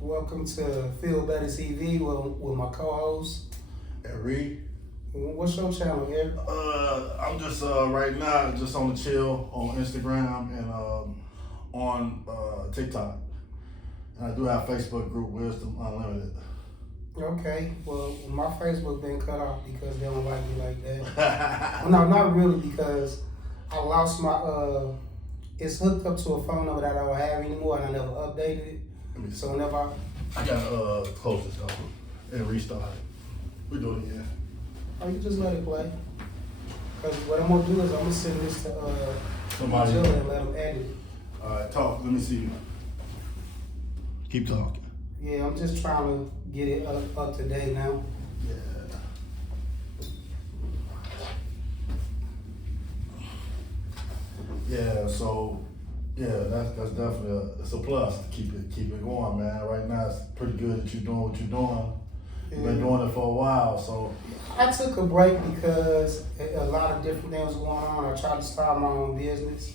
Welcome to Feel Better TV with my co-host. And Reed. What's your channel, Eric? I'm just right now just on the chill on Instagram and on TikTok. And I do have Facebook group Wisdom Unlimited. Okay, well, my Facebook been cut off because they don't like me like that. Well, no, not really, because I lost my, it's hooked up to a phone number that I don't have anymore and I never updated it. So whenever I gotta close this up and restart it. We do it again. Oh, you just let it play. Because what I'm gonna do is I'm gonna send this to Somebody. Jill and let them edit it. Alright, talk. Let me see. Keep talking. Yeah, I'm just trying to get it up to date now. Yeah, so that's definitely it's a plus to keep it going, man. Right now it's pretty good that you're doing what you're doing. You've been doing it for a while, so I took a break because a lot of different things were going on. I tried to start my own business,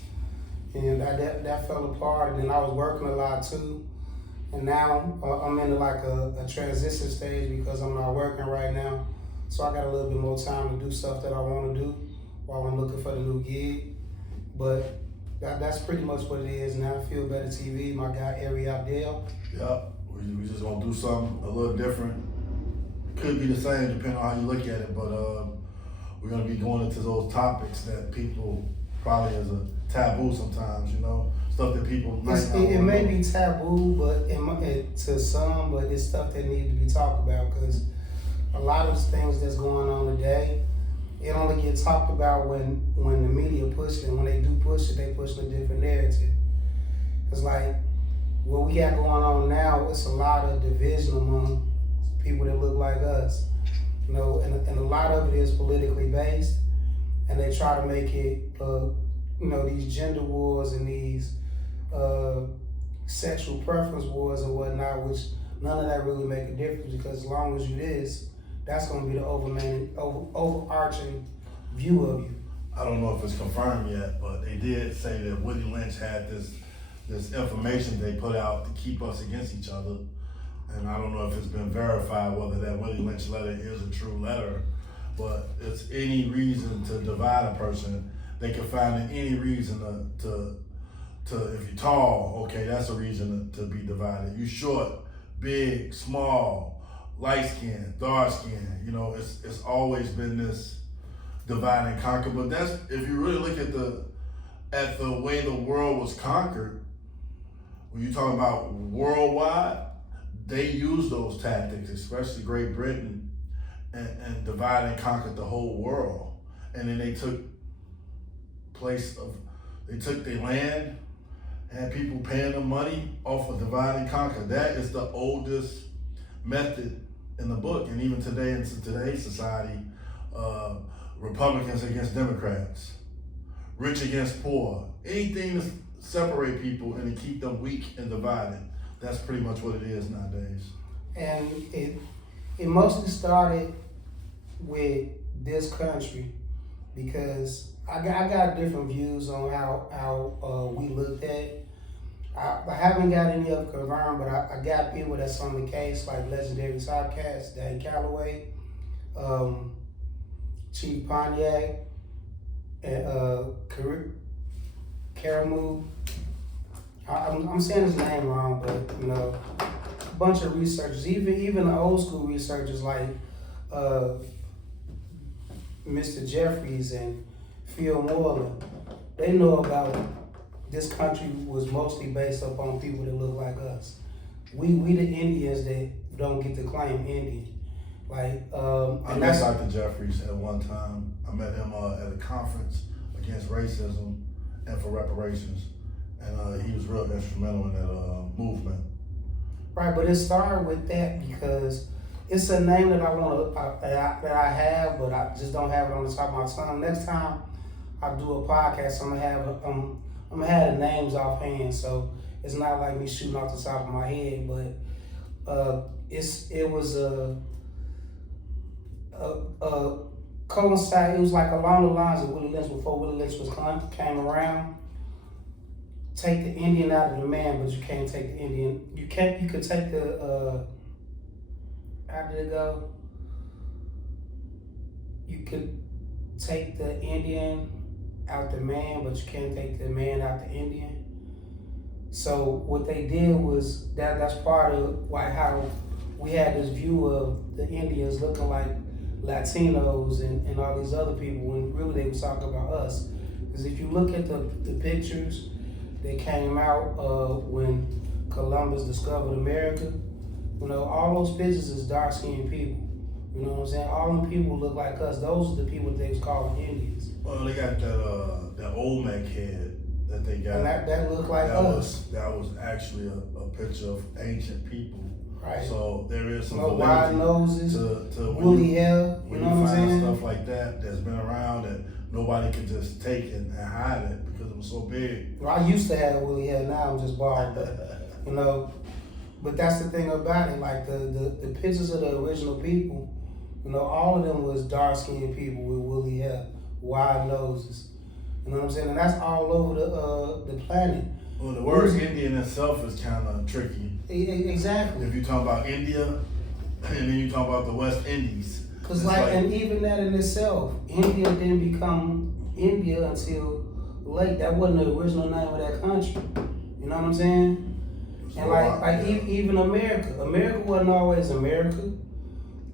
and that fell apart. And then I was working a lot too. And now I'm in like a transition stage because I'm not working right now. So I got a little bit more time to do stuff that I want to do while I'm looking for the new gig. But that's pretty much what it is now. Feel Better TV, my guy Ari Abdel. yeah, we just gonna do something a little different. Could be the same depending on how you look at it, but we're gonna be going into those topics that people probably as a taboo sometimes, stuff that people might not It wanna may know. be taboo, but to some, but it's stuff that needs to be talked about because a lot of things that's going on today, it only gets talked about when the media push it. And when they do push it, they push a different narrative. It's like what we got going on now. It's a lot of division among people that look like us, and a lot of it is politically based, and they try to make it, these gender wars and these sexual preference wars and whatnot, which none of that really make a difference because as long as you this, that's going to be the overarching view of you. I don't know if it's confirmed yet, but they did say that Willie Lynch had this information they put out to keep us against each other. And I don't know if it's been verified whether that Willie Lynch letter is a true letter, but it's any reason to divide a person. They can find any reason to if you're tall, okay, that's a reason to be divided. You short, big, small, light skin, dark skin, it's always been this divide and conquer. But that's, if you really look at the way the world was conquered, when you talk about worldwide, they used those tactics, especially Great Britain, and divide and conquered the whole world. And then they took their land, had people paying them money off of divide and conquer. That is the oldest method in the book. And even today, in today's society, Republicans against Democrats, rich against poor, anything to separate people and to keep them weak and divided. That's pretty much what it is nowadays. And it mostly started with this country because I got different views on how we looked at. I haven't got any of it confirmed, but I got people that's on the case, like legendary Typecast, Dan Calloway, Chief Pontiac, and Caramoo. I'm saying his name wrong, but a bunch of researchers, even the old school researchers like Mr. Jeffries and Phil Moreland, they know about this country was mostly based upon people that look like us. We the Indians that don't get to claim Indian. I met Dr. Jeffries at one time. I met him at a conference against racism and for reparations. And he was real instrumental in that movement. Right, but it started with that because it's a name that that I have, but I just don't have it on the top of my tongue. Next time I do a podcast, I'm gonna have the names offhand, so it's not like me shooting off the top of my head. But it was coincide. It was like along the lines of Willie Lynch before Willie Lynch came around. take the Indian out of the man, but you can't take the Indian. You could take the how did it go? You could take the Indian out the man, but you can't take the man out the Indian. So what they did was that's part of why how we had this view of the Indians looking like Latinos and all these other people when really they was talking about us. Because if you look at the pictures that came out when Columbus discovered America, you know, all those pictures is dark-skinned people. You know what I'm saying? All them people look like us. Those are the people that they was calling Indians. Well, they got that Olmec head that they got. And that looked like us. That was actually a picture of ancient people. Right. So there is some no wide noses, to woolly hair. You know what I'm saying? Stuff like that that's been around that nobody could just take it and hide it because it was so big. Well, I used to have woolly hair. Now I'm just bald. But, you know, but that's the thing about it. Like the pictures of the original people, you know, all of them was dark-skinned people with woolly hair, wide noses. You know what I'm saying? And that's all over the planet. Well, the word Indian itself is kind of tricky. Exactly. If you talk about India, and then you talk about the West Indies. Cause and even that in itself, India didn't become India until late. That wasn't the original name of that country. You know what I'm saying? And even America wasn't always America.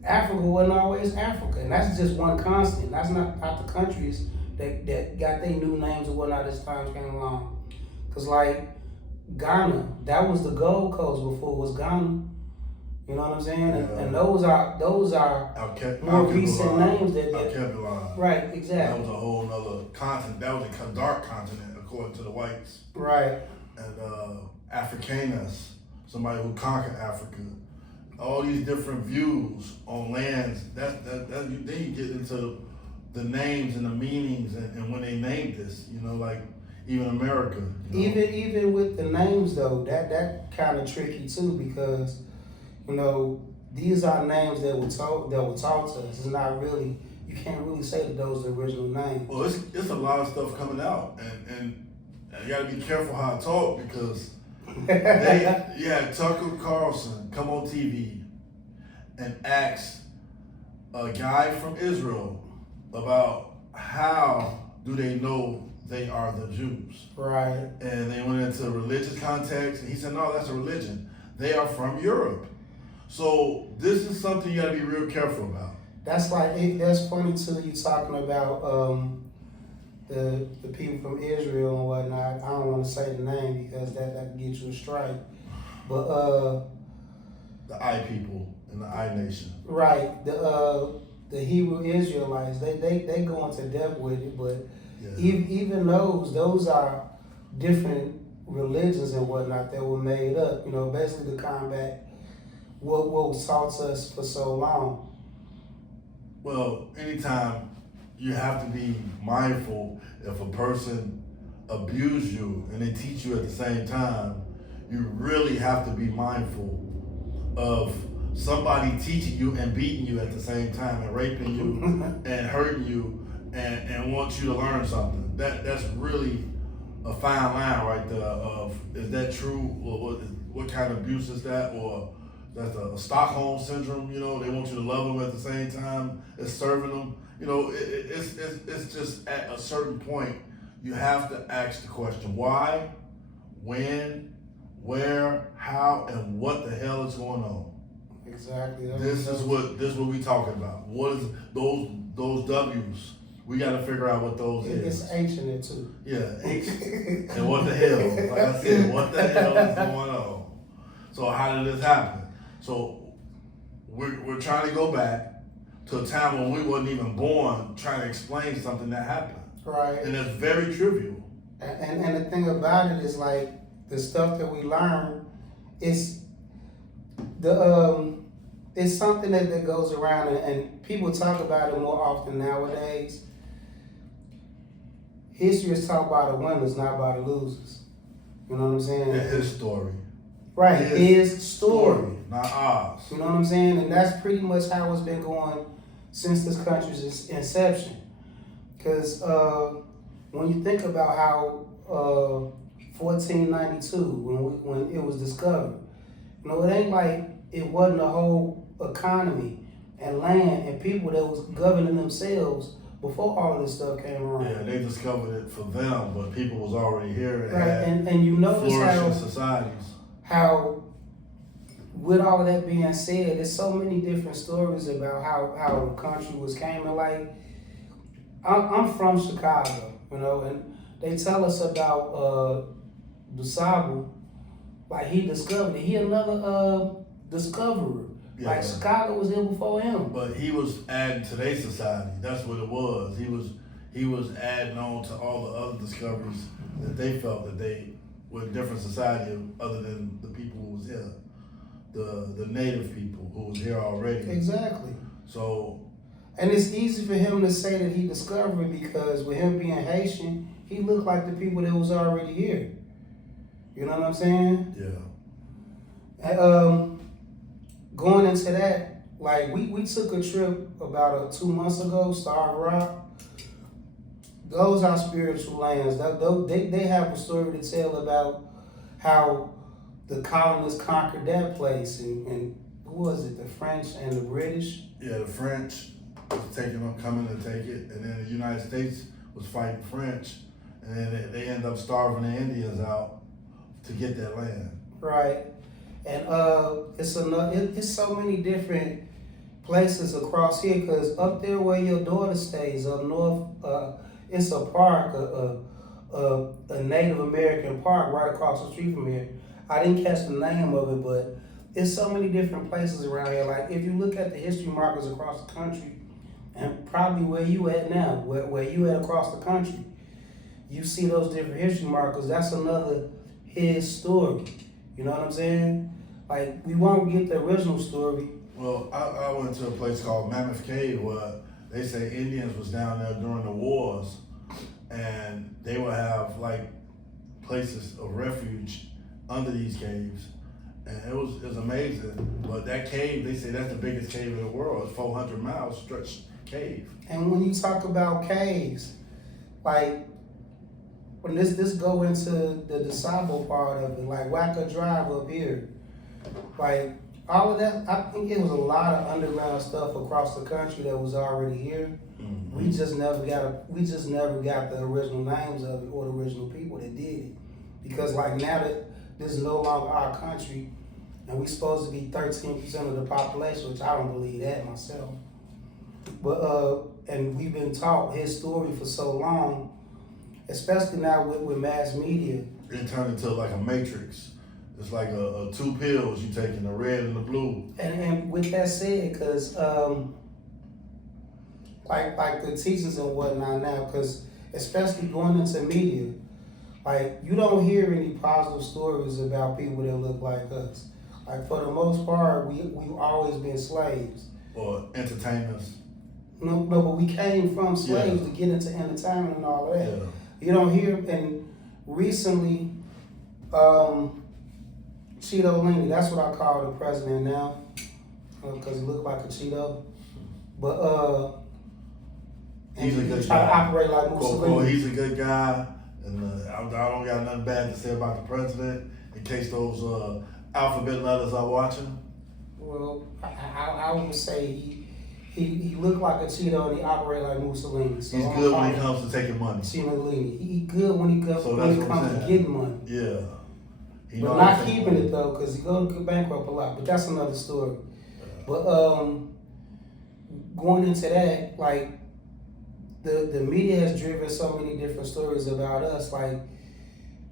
Africa wasn't always Africa, and that's just one constant. That's not the countries that got their new names and whatnot as time came along. Cause like Ghana, that was the Gold Coast before it was Ghana. You know what I'm saying? Yeah. And those are more recent names that right, exactly. That was a whole nother continent. That was a dark continent according to the whites. Right. And Africanus, somebody who conquered Africa. All these different views on lands. Then you get into the names and the meanings and when they named this. You know, like even America. You know? Even with the names though, that kind of tricky too because, you know, these are names that were taught to us. It's not really, you can't really say that those are the original names. Well, it's a lot of stuff coming out, and you got to be careful how I talk because you had Tucker Carlson come on TV and ask a guy from Israel about how do they know they are the Jews. Right. And they went into religious context, and he said, no, that's a religion. They are from Europe. So this is something you gotta be real careful about. That's funny too, you talking about the people from Israel and whatnot. I don't want to say the name because that can get you a strike. But the I people and the I nation. Right. The Hebrew Israelites, they go into depth with it, but yeah. Even those are different religions and whatnot that were made up, you know, basically to combat what was taught to us for so long. Well, anytime you have to be mindful if a person abuse you and they teach you at the same time, you really have to be mindful of somebody teaching you and beating you at the same time and raping you and hurting you and wants you to learn something. That's really a fine line right there of, is that true? Or what kind of abuse is that? Or that's a Stockholm syndrome, you know, they want you to love them at the same time as serving them. You know, it's just at a certain point, you have to ask the question, why, when, where, how, and what the hell is going on? Exactly. This is what we talking about. What is those W's? We got to figure out what those is. It's H in it too. Yeah, H. And what the hell? Like I said, what the hell is going on? So how did this happen? So we're trying to go back to a time when we wasn't even born, trying to explain something that happened. Right. And it's very trivial. And the thing about it is like the stuff that we learn, it's something that goes around and people talk about it more often nowadays. History is taught by the winners, not by the losers. You know what I'm saying? His story. Right, his story. Not ours. You know what I'm saying? And that's pretty much how it's been going since this country's inception. Because when you think about how 1492 when it was discovered. You know, it ain't like it wasn't a whole economy and land and people that was governing themselves before all of this stuff came around. Yeah, they discovered it for them, but people was already here and Right, had and you notice flourishing societies. how with all of that being said, there's so many different stories about how the country was came and like I'm from Chicago, you know, and they tell us about DeSable, like he discovered it. He another discoverer. Yeah. Like Chicago was here before him. But he was adding to their society. That's what it was. He was adding on to all the other discoveries that they felt that they were a different society other than the people who was here. The native people who was here already. Exactly. So, and it's easy for him to say that he discovered it because with him being Haitian, he looked like the people that was already here. You know what I'm saying? yeah. And, going into that, like we took a trip about 2 months ago, Starved Rock. Those are spiritual lands. They have a story to tell about how the colonists conquered that place, and who was it? The French and the British. Yeah, the French was coming to take it, and then the United States was fighting French, and then they end up starving the Indians out to get that land. Right, and it's so many different places across here. Cause up there where your daughter stays, up north, it's a park, a Native American park right across the street from here. I didn't catch the name of it, but it's so many different places around here. Like if you look at the history markers across the country, and probably where you at now, where you at across the country, you see those different history markers. That's another his story. You know what I'm saying? Like we won't get the original story. Well, I went to a place called Mammoth Cave where they say Indians was down there during the wars, and they would have like places of refuge under these caves, and it was amazing. But that cave, they say that's the biggest cave in the world. It's 400 miles stretched cave. And when you talk about caves, like when this go into the DeSable part of it, like Wacker Drive up here, like all of that, I think it was a lot of underground stuff across the country that was already here. Mm-hmm. We just never got the original names of it or the original people that did it, because like now that this is no longer our country, and we supposed to be 13% of the population, which I don't believe that myself. But and we've been taught his story for so long, especially now with mass media. It turned into like a matrix. It's like a two pills you taking, the red and the blue. And with that said, because like the teachings and whatnot now, because especially going into media, like you don't hear any positive stories about people that look like us. Like for the most part, we've always been slaves. Or entertainers. No, but we came from slaves to get into entertainment and all of that. Yeah. You don't hear, and recently, Cheeto Lenny, that's what I call the president now, because he looked like a Cheeto. But He's a good try guy. to operate like Mussolini. He's a good guy, and I don't got nothing bad to say about the president. In case those alphabet letters are watching. Well, I would say he looked like a Cheeto and he operated like Mussolini. So He's good when it comes to taking money. Lenny. He good when he comes to getting money. Yeah. But not keeping it though, because he go bankrupt a lot. But that's another story. Yeah. But going into that, like the media has driven so many different stories about us, like,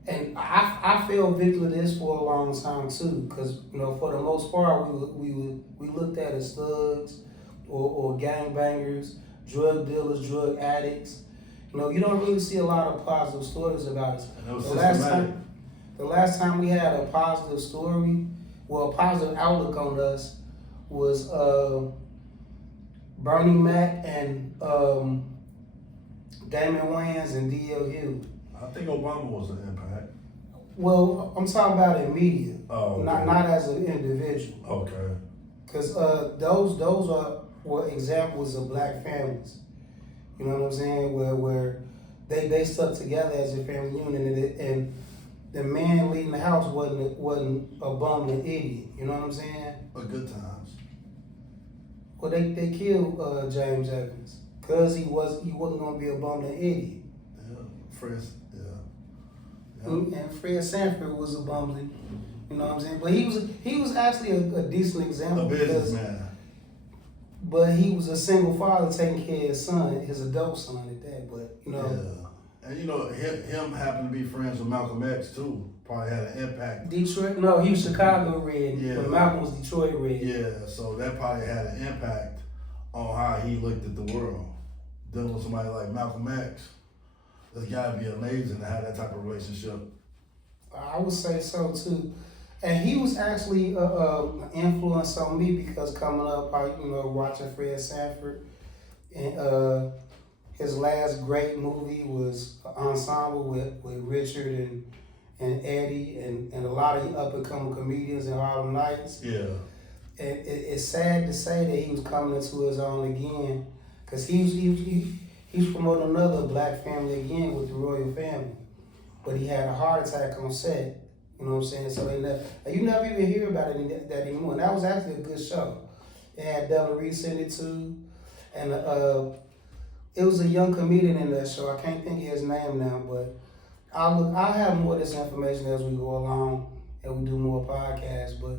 and I fell victim to this for a long time too, because you know for the most part we looked at as thugs or gangbangers, drug dealers, drug addicts. You know, you don't really see a lot of positive stories about us. And it was systematic. The last time we had a positive story, well, a positive outlook on us was Bernie Mac and Damon Wayans and DLU. I think Obama was an impact. Well, I'm talking about in media, Oh, okay. not as an individual. Okay. Because those were examples of black families. You know what I'm saying? Where they stuck together as a family unit, and the man leading the house wasn't a bumbling idiot. You know what I'm saying? But good times. Well, they killed James Evans because he wasn't gonna be a bumbling idiot. Yeah, Fred. Yeah. And Fred Sanford was a bumbling. You know what I'm saying? But he was actually a decent example. A businessman. But he was a single father taking care of his son, his adult son at that. But you know. Yeah. And you know, him happened to be friends with Malcolm X too. Probably had an impact. Detroit? No, he was Chicago red. Yeah. But Malcolm was Detroit red. Yeah, so that probably had an impact on how he looked at the world. Dealing with somebody like Malcolm X, it's gotta be amazing to have that type of relationship. I would say so too. And he was actually an influence on me because coming up, watching Fred Sanford, and his last great movie was Ensemble with Richard and Eddie and a lot of up and coming comedians in Harlem Nights. Yeah. And it's sad to say that he was coming into his own again, because he's promoting another black family again with the royal family, but he had a heart attack on set. You know what I'm saying? So you never even hear about it that anymore. And that was actually a good show. It had Della Reese in it too, and it was a young comedian in that show. I can't think of his name now, but I'll have more of this information as we go along and we do more podcasts. But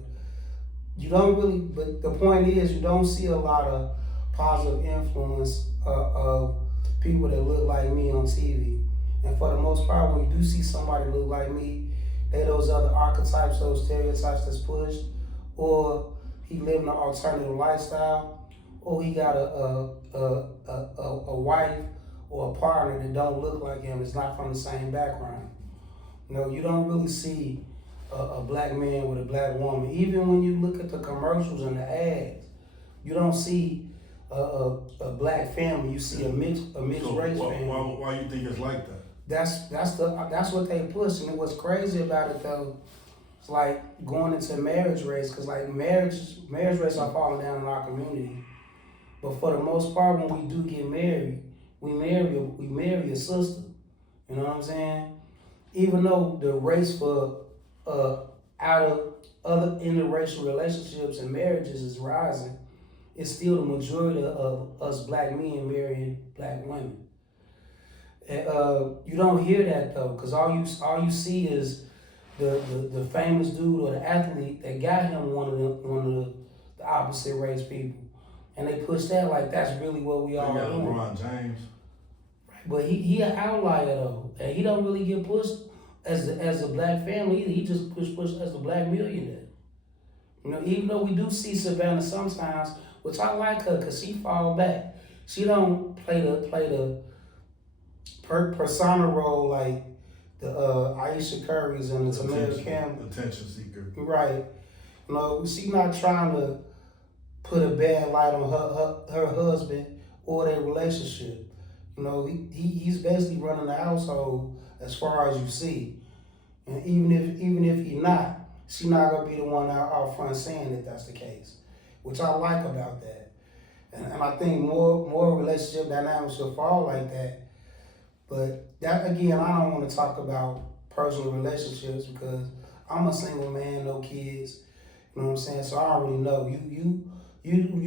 you don't really. But the point is, you don't see a lot of positive influence of people that look like me on TV. And for the most part, when you do see somebody look like me, they those other archetypes, those stereotypes that's pushed, or he living an alternative lifestyle, or he got a wife or a partner that don't look like him, is not from the same background. You know, you don't really see a black man with a black woman. Even when you look at the commercials and the ads, you don't see a black family. You see a mixed race family. Why you think it's like that? That's what they push. And what's crazy about it though, it's like going into marriage race, because like marriage rates are falling down in our community. But for the most part, when we do get married, we marry a sister. You know what I'm saying? Even though the race for out of other interracial relationships and marriages is rising, it's still the majority of us black men marrying black women. And you don't hear that though, because all you see is the famous dude or the athlete that got him one of the opposite race people, and they push that like that's really what we all doing. LeBron James. Right, but he an outlier though, and he don't really get pushed as a black family either. He just pushed as a black millionaire. You know, even though we do see Savannah sometimes, which I like her because she fall back. She don't play the persona role like the Aisha Curry's and the Tamara Campbell. Attention seeker. Right. You know, she's not trying to put a bad light on her husband or their relationship. You know, he's basically running the household as far as you see. And even if he's not, she's not gonna be the one out front saying that that's the case, which I like about that. And I think more relationship dynamics will fall like that. But that again, I don't want to talk about personal relationships because I'm a single man, no kids. You know what I'm saying? So I already know you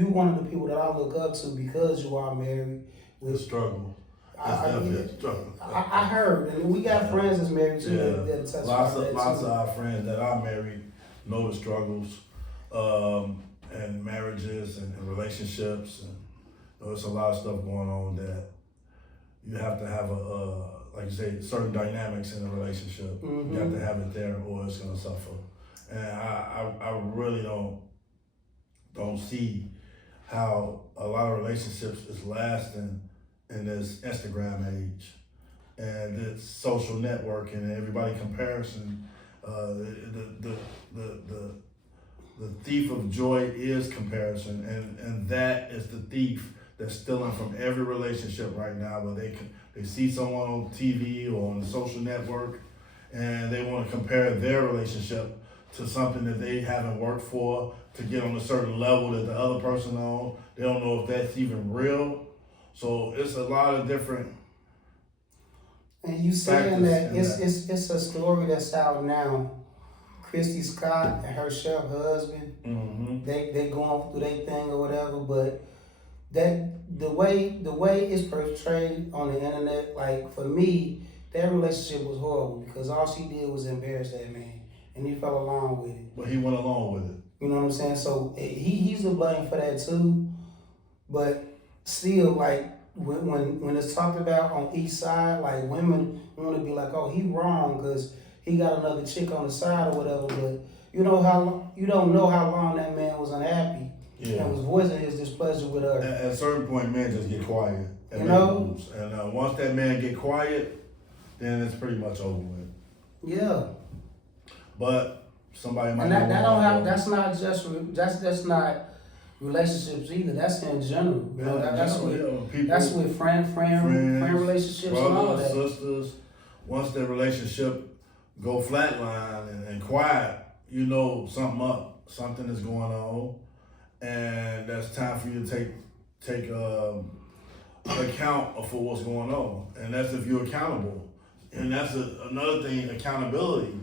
one of the people that I look up to because you are married. With struggle. I heard, and we got friends that's married too. Yeah. That touch Lots too. of our friends that are married know the struggles and marriages and relationships, and there's a lot of stuff going on that you have to have like you say, certain dynamics in a relationship. Mm-hmm. You have to have it there, or it's gonna suffer. And I really don't see how a lot of relationships is lasting in this Instagram age and this social networking and everybody comparison. The thief of joy is comparison, and that is the thief that's stealing from every relationship right now, where they see someone on TV or on the social network and they want to compare their relationship to something that they haven't worked for to get on a certain level that the other person on. They don't know if that's even real. So it's a lot of different And you saying factors that in that. it's a story that's out now. Christy Scott and her chef husband, Mm-hmm. they going through their thing or whatever, but that the way it's portrayed on the internet, like for me, that relationship was horrible because all she did was embarrass that man, and he fell along with it. But he went along with it. You know what I'm saying? So he's to blame for that too. But still, like when it's talked about on each side, like women want to be like, oh, he wrong because he got another chick on the side or whatever. But you don't know how long that man was unhappy Yeah. and was voicing his displeasure with her. At a certain point, men just get quiet and You make know? moves. And once that man get quiet, then it's pretty much over with. Yeah, But somebody might and that go don't on, have. though. That's not relationships either. That's in general. You know, that's Yeah, with people, that's with friend relationships and all brothers, that. sisters. Once their relationship go flatline and quiet, you know something up, something is going on, and that's time for you to take account for what's going on, and that's if you're accountable. And that's another thing, accountability.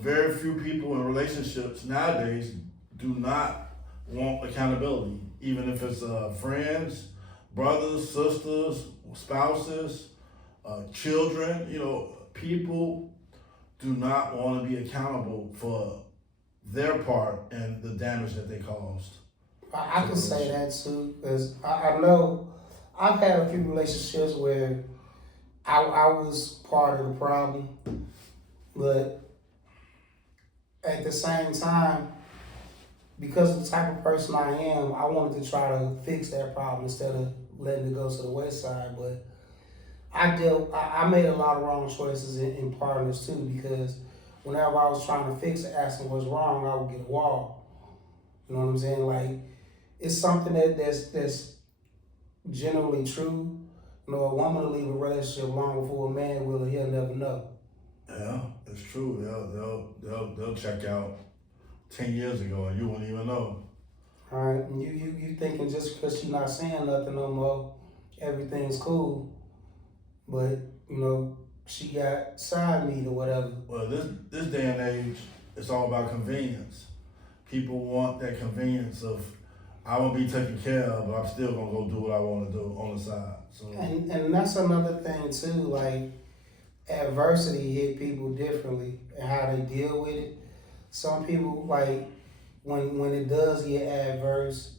Very few people in relationships nowadays do not want accountability, even if it's friends, brothers, sisters, spouses, children. People do not want to be accountable for their part and the damage that they caused. I can say that too, because I know I've had a few relationships where I was part of the problem, but at the same time, because of the type of person I am, I wanted to try to fix that problem instead of letting it go to the wayside. But I made a lot of wrong choices in partners too, because whenever I was trying to fix it, asking what's wrong, I would get a wall. You know what I'm saying? Like, it's something that's generally true. You know, a woman will leave a relationship long before a man will, and he'll never know. Yeah, it's true. They'll check out 10 years ago and you won't even know. All right, and you thinking just because she's not saying nothing no more, everything's cool, but she got side meat or whatever. Well, this day and age, it's all about convenience. People want that convenience of, I won't be taken care of, but I'm still gonna go do what I want to do on the side. So And that's another thing too, like adversity hit people differently and how they deal with it. Some people, like when it does get adverse,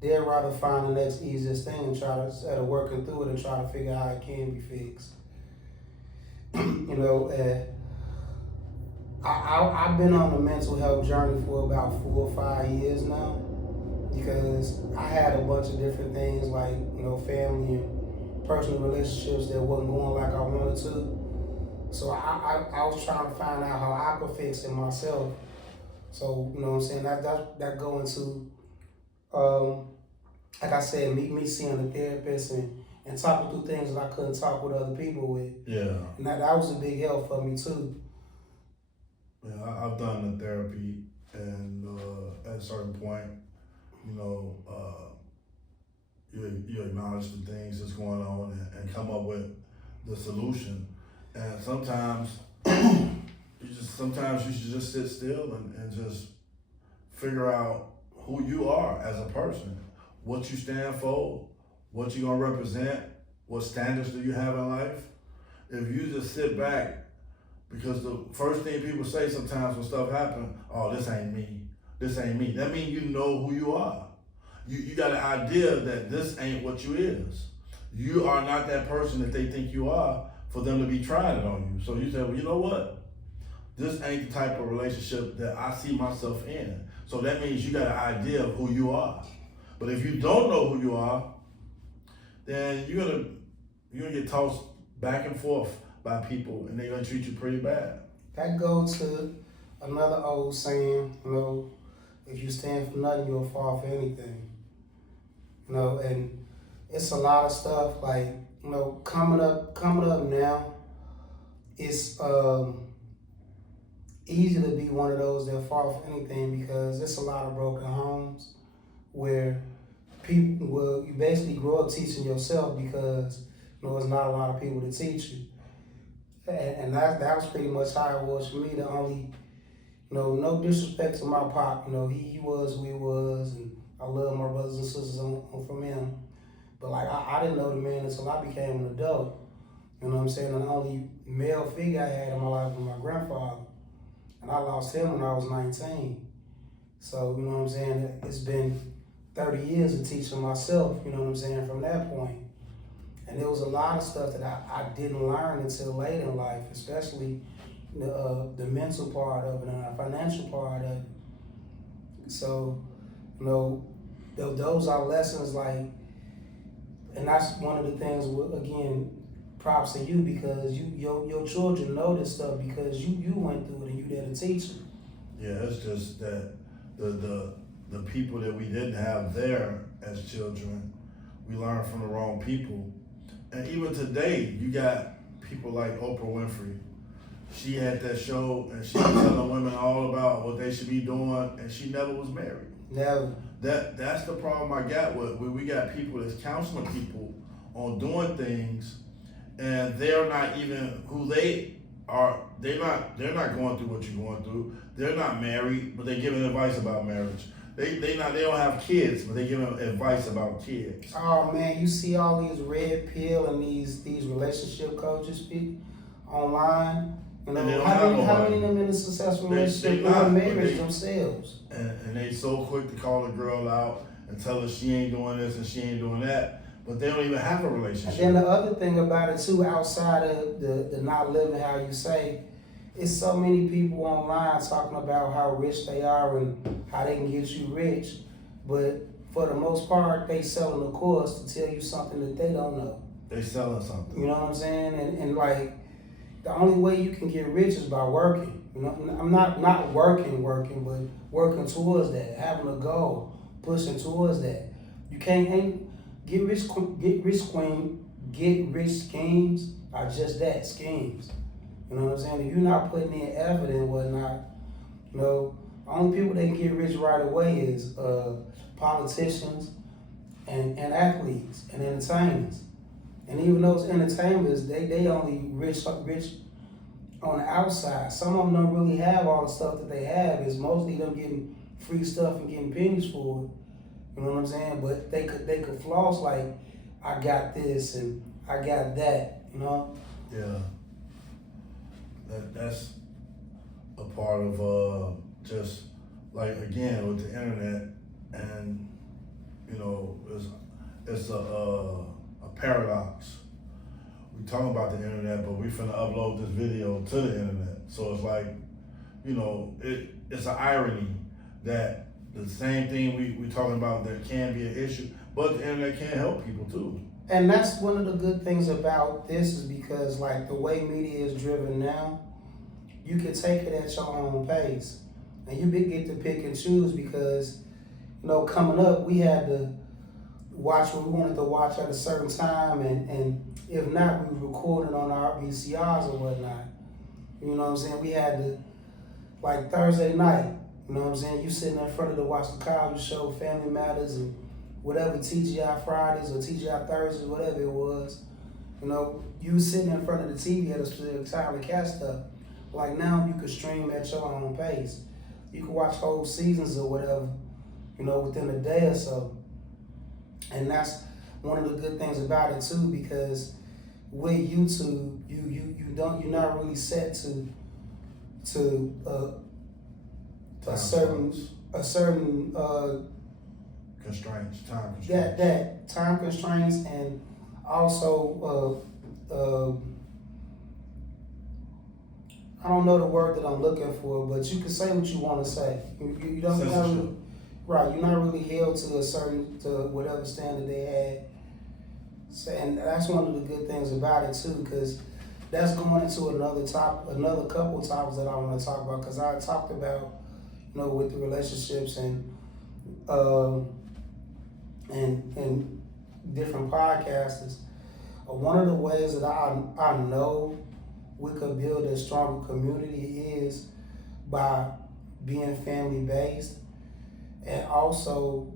they'd rather find the next easiest thing and try to, instead of working through it and try to figure out how it can be fixed. I've been on a mental health journey for about 4 or 5 years now, because I had a bunch of different things like family and personal relationships that wasn't going like I wanted to. So I was trying to find out how I could fix it myself. So what I'm saying, that go into like I said, me seeing a therapist and talking through things that I couldn't talk with other people with. yeah, And that was a big help for me too. I've done the therapy, and at a certain point, you acknowledge the things that's going on and come up with the solution. And sometimes you should just sit still and just figure out who you are as a person, what you stand for, what you're gonna represent, what standards do you have in life. If you just sit back, because the first thing people say sometimes when stuff happens, oh, this ain't me, that means you know who you are. You got an idea that this ain't what you is. You are not that person that they think you are for them to be trying it on you. So you say, well, you know what? This ain't the type of relationship that I see myself in. So that means you got an idea of who you are. But if you don't know who you are, then you're gonna get tossed back and forth by people, and they're gonna treat you pretty bad. That goes to another old saying, if you stand for nothing, you'll fall for anything. And it's a lot of stuff like, coming up now, it's easy to be one of those that fall for anything, because it's a lot of broken homes where you basically grow up teaching yourself, because there's not a lot of people to teach you. And that was pretty much how it was for me. The only, no disrespect to my pop, he was who he was, and I love my brothers and sisters from him. But like, I didn't know the man until I became an adult. You know what I'm saying? And the only male figure I had in my life was my grandfather. And I lost him when I was 19. So, you know what I'm saying? It's been 30 years of teaching myself, you know what I'm saying, from that point. And there was a lot of stuff that I didn't learn until late in life, especially the mental part of it and the financial part of it. So, those are lessons like, and that's one of the things, again, props to you, because your children know this stuff because you went through it and you there to teach them. Yeah, it's just that the people that we didn't have there as children, we learned from the wrong people. And even today, you got people like Oprah Winfrey. She had that show and she was telling women all about what they should be doing, and she never was married. Never. That's the problem I got with we got people that's counseling people on doing things, and they're not even who they are. They're not going through what you're going through. They're not married, but they're giving advice about marriage. They don't have kids, but they're giving advice about kids. Oh man, you see all these red pill and these relationship coaches speak online. How many of them in a successful relationship or marriage themselves? And they so quick to call a girl out and tell her she ain't doing this and she ain't doing that, but they don't even have a relationship. And then the other thing about it too, outside of the not living how you say, it's so many people online talking about how rich they are and how they can get you rich, but for the most part, they selling a course to tell you something that they don't know. They selling something. You know what I'm saying? And like, the only way you can get rich is by working. I'm not working, but working towards that, having a goal, pushing towards that. You can't get rich schemes are just that, schemes. You know what I'm saying? If you're not putting in effort and whatnot, the only people that can get rich right away is politicians and athletes and entertainers. And even those entertainers, they only rich on the outside. Some of them don't really have all the stuff that they have. It's mostly them getting free stuff and getting pennies for it. You know what I'm saying? But they could floss like, I got this and I got that, Yeah. That's a part of just like, again, with the internet, and it's a paradox. We talking about the internet, but we finna upload this video to the internet. So it's like, it's an irony that the same thing we talking about that can be an issue, but the internet can help people too. And that's one of the good things about this, is because like the way media is driven now, you can take it at your own pace. And you get to pick and choose because, coming up, we had to watch what we wanted to watch at a certain time, and if not, we recorded on our VCRs or whatnot. You know what I'm saying? We had to, like Thursday night, you know what I'm saying? You sitting in front of the watch the Cosby Show, Family Matters, and whatever, TGI Fridays or TGI Thursdays, whatever it was. You was sitting in front of the TV at a specific time to catch stuff. Like now, you can stream at your own pace. You can watch whole seasons or whatever, within a day or so. And that's one of the good things about it too, because with YouTube, you're not really set to a certain constraints, time constraints. That time constraints, and also I don't know the word that I'm looking for, but you can say what you want to say. You don't really, right? You're not really held to whatever standard they had. So, and that's one of the good things about it too, because that's going into another couple of topics that I want to talk about. Because I talked about, with the relationships and different podcasters. One of the ways that I know we could build a stronger community is by being family based, and also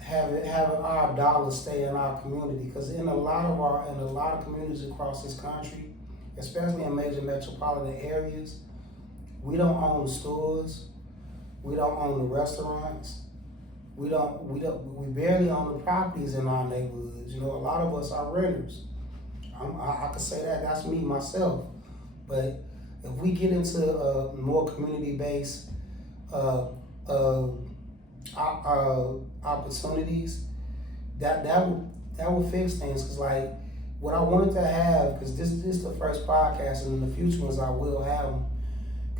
having our dollars stay in our community. Because in a lot of communities across this country, especially in major metropolitan areas, we don't own the stores, we don't own the restaurants, we barely own the properties in our neighborhoods. You know, a lot of us are renters. I could say that's me myself. But if we get into more community-based opportunities, that will fix things. Cause like what I wanted to have, cause this is the first podcast, and in the future ones I will have them.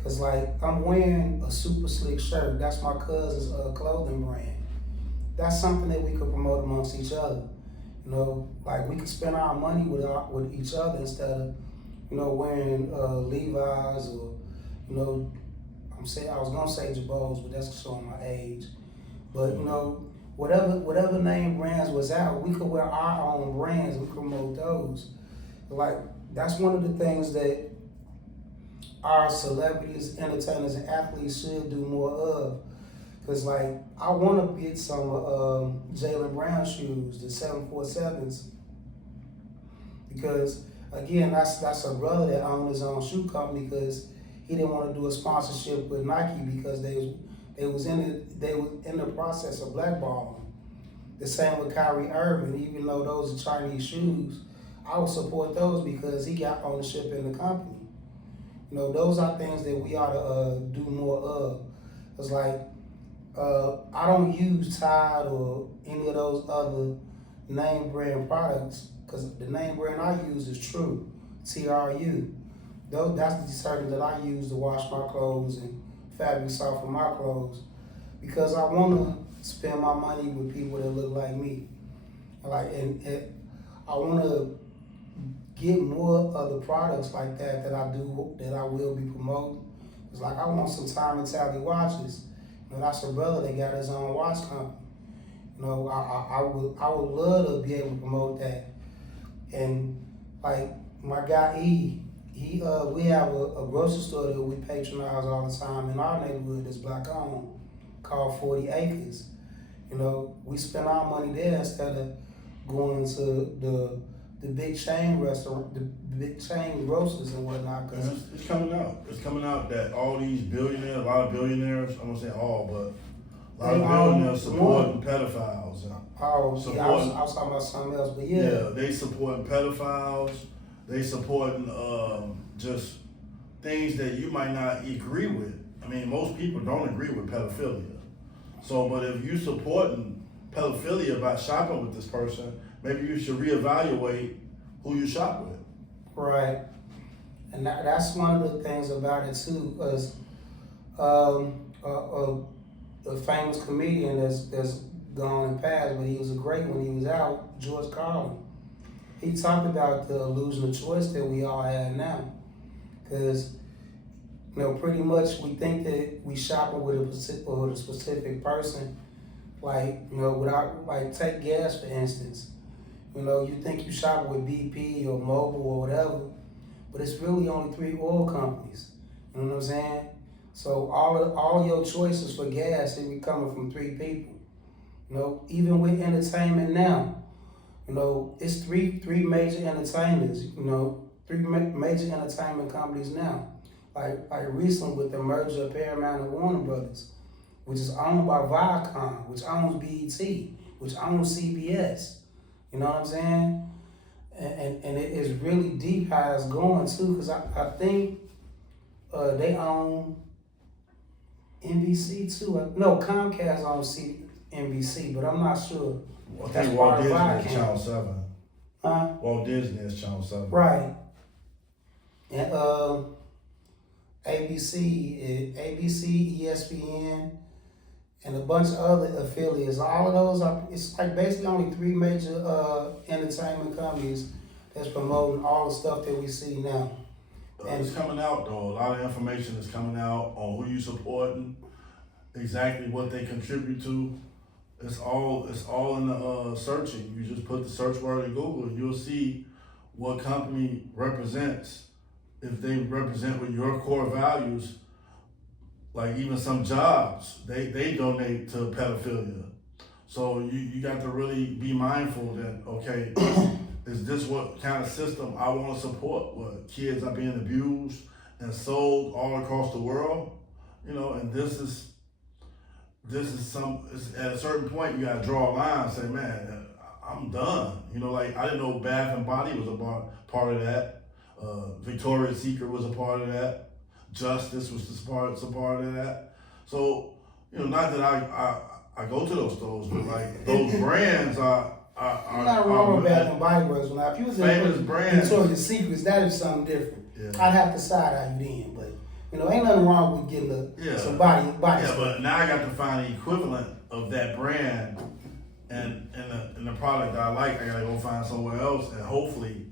Cause like I'm wearing a Super Slick shirt. That's my cousin's clothing brand. That's something that we could promote amongst each other. You know, like we could spend our money with each other instead of, you know, wearing Levi's or, you know, I was gonna say Jabos, but that's showing my age. But you know, whatever name brands was out, we could wear our own brands. We could promote those. Like that's one of the things that our celebrities, entertainers, and athletes should do more of. Cause like I want to get some Jaylen Brown shoes, the 747s, because again that's a brother that owned his own shoe company because he didn't want to do a sponsorship with Nike because they was in the process of blackballing him. The same with Kyrie Irving, even though those are Chinese shoes, I would support those because he got ownership in the company. You know, those are things that we ought to do more of. It's like I don't use Tide or any of those other name brand products because the name brand I use is True, TRU. That's the detergent that I use to wash my clothes and fabric soften my clothes because I want to spend my money with people that look like me. Like, and I want to get more of the products like that I will be promoting. It's like I want some Time and Tally watches. You know, that's a brother that got his own watch company. You know, I would love to be able to promote that. And like my guy E, we have a grocery store that we patronize all the time in our neighborhood that's black owned, called 40 Acres. You know, we spend our money there instead of going to the big chain restaurant, the big chain grocers and whatnot. Cause it's coming out. It's coming out that all these billionaires, a lot of billionaires, I'm gonna say all, but a lot of billionaires supporting pedophiles. Oh, yeah, I was talking about something else, but yeah. Yeah, they supporting pedophiles. They supporting just things that you might not agree with. I mean, most people don't agree with pedophilia. So, but if you supporting pedophilia by shopping with this person, maybe you should reevaluate who you shop with. Right, and that's one of the things about it too, because a famous comedian that's gone and passed, but he was a great when he was out, George Carlin. He talked about the illusion of choice that we all have now, because you know pretty much we think that we shopping with a specific person, like you know without like take gas for instance. You know, you think you shop with BP or Mobil or whatever, but it's really only 3 oil companies. You know what I'm saying? So all your choices for gas they be coming from 3 people. You know, even with entertainment now, you know, it's three major entertainers. You know, 3 major entertainment companies now. Like recently with the merger of Paramount and Warner Brothers, which is owned by Viacom, which owns BET, which owns CBS. You know what I'm saying? And it is really deep how it's going too, because I think they own NBC too. No, Comcast owns NBC, but I'm not sure. I think Walt Disney is Channel 7. Huh? Walt Disney is Channel 7. Right. And ABC, ESPN, and a bunch of other affiliates. All of those it's like basically only 3 major entertainment companies that's promoting all the stuff that we see now. And it's coming out though. A lot of information is coming out on who you supporting, exactly what they contribute to. It's all in the searching. You just put the search word in Google and you'll see what company represents. If they represent with your core values, like even some jobs, they donate to pedophilia. So you got to really be mindful that, okay, is this what kind of system I want to support? Where kids are being abused and sold all across the world, you know, and this is at a certain point you gotta draw a line and say, man, I'm done. You know, like I didn't know Bath and Body was a part of that. Victoria's Secret was a part of that. Justice was a part of that. So, you know, not that I go to those stores, but like those brands are You're not wrong with Bath and Body Works. Now, if you was famous in brands. Victoria's Secrets, that is something different. Yeah. I'd have to side eye you then, but you know, ain't nothing wrong with getting some body. Yeah, but now I got to find the equivalent of that brand and the product that I like. I gotta go find somewhere else, and hopefully,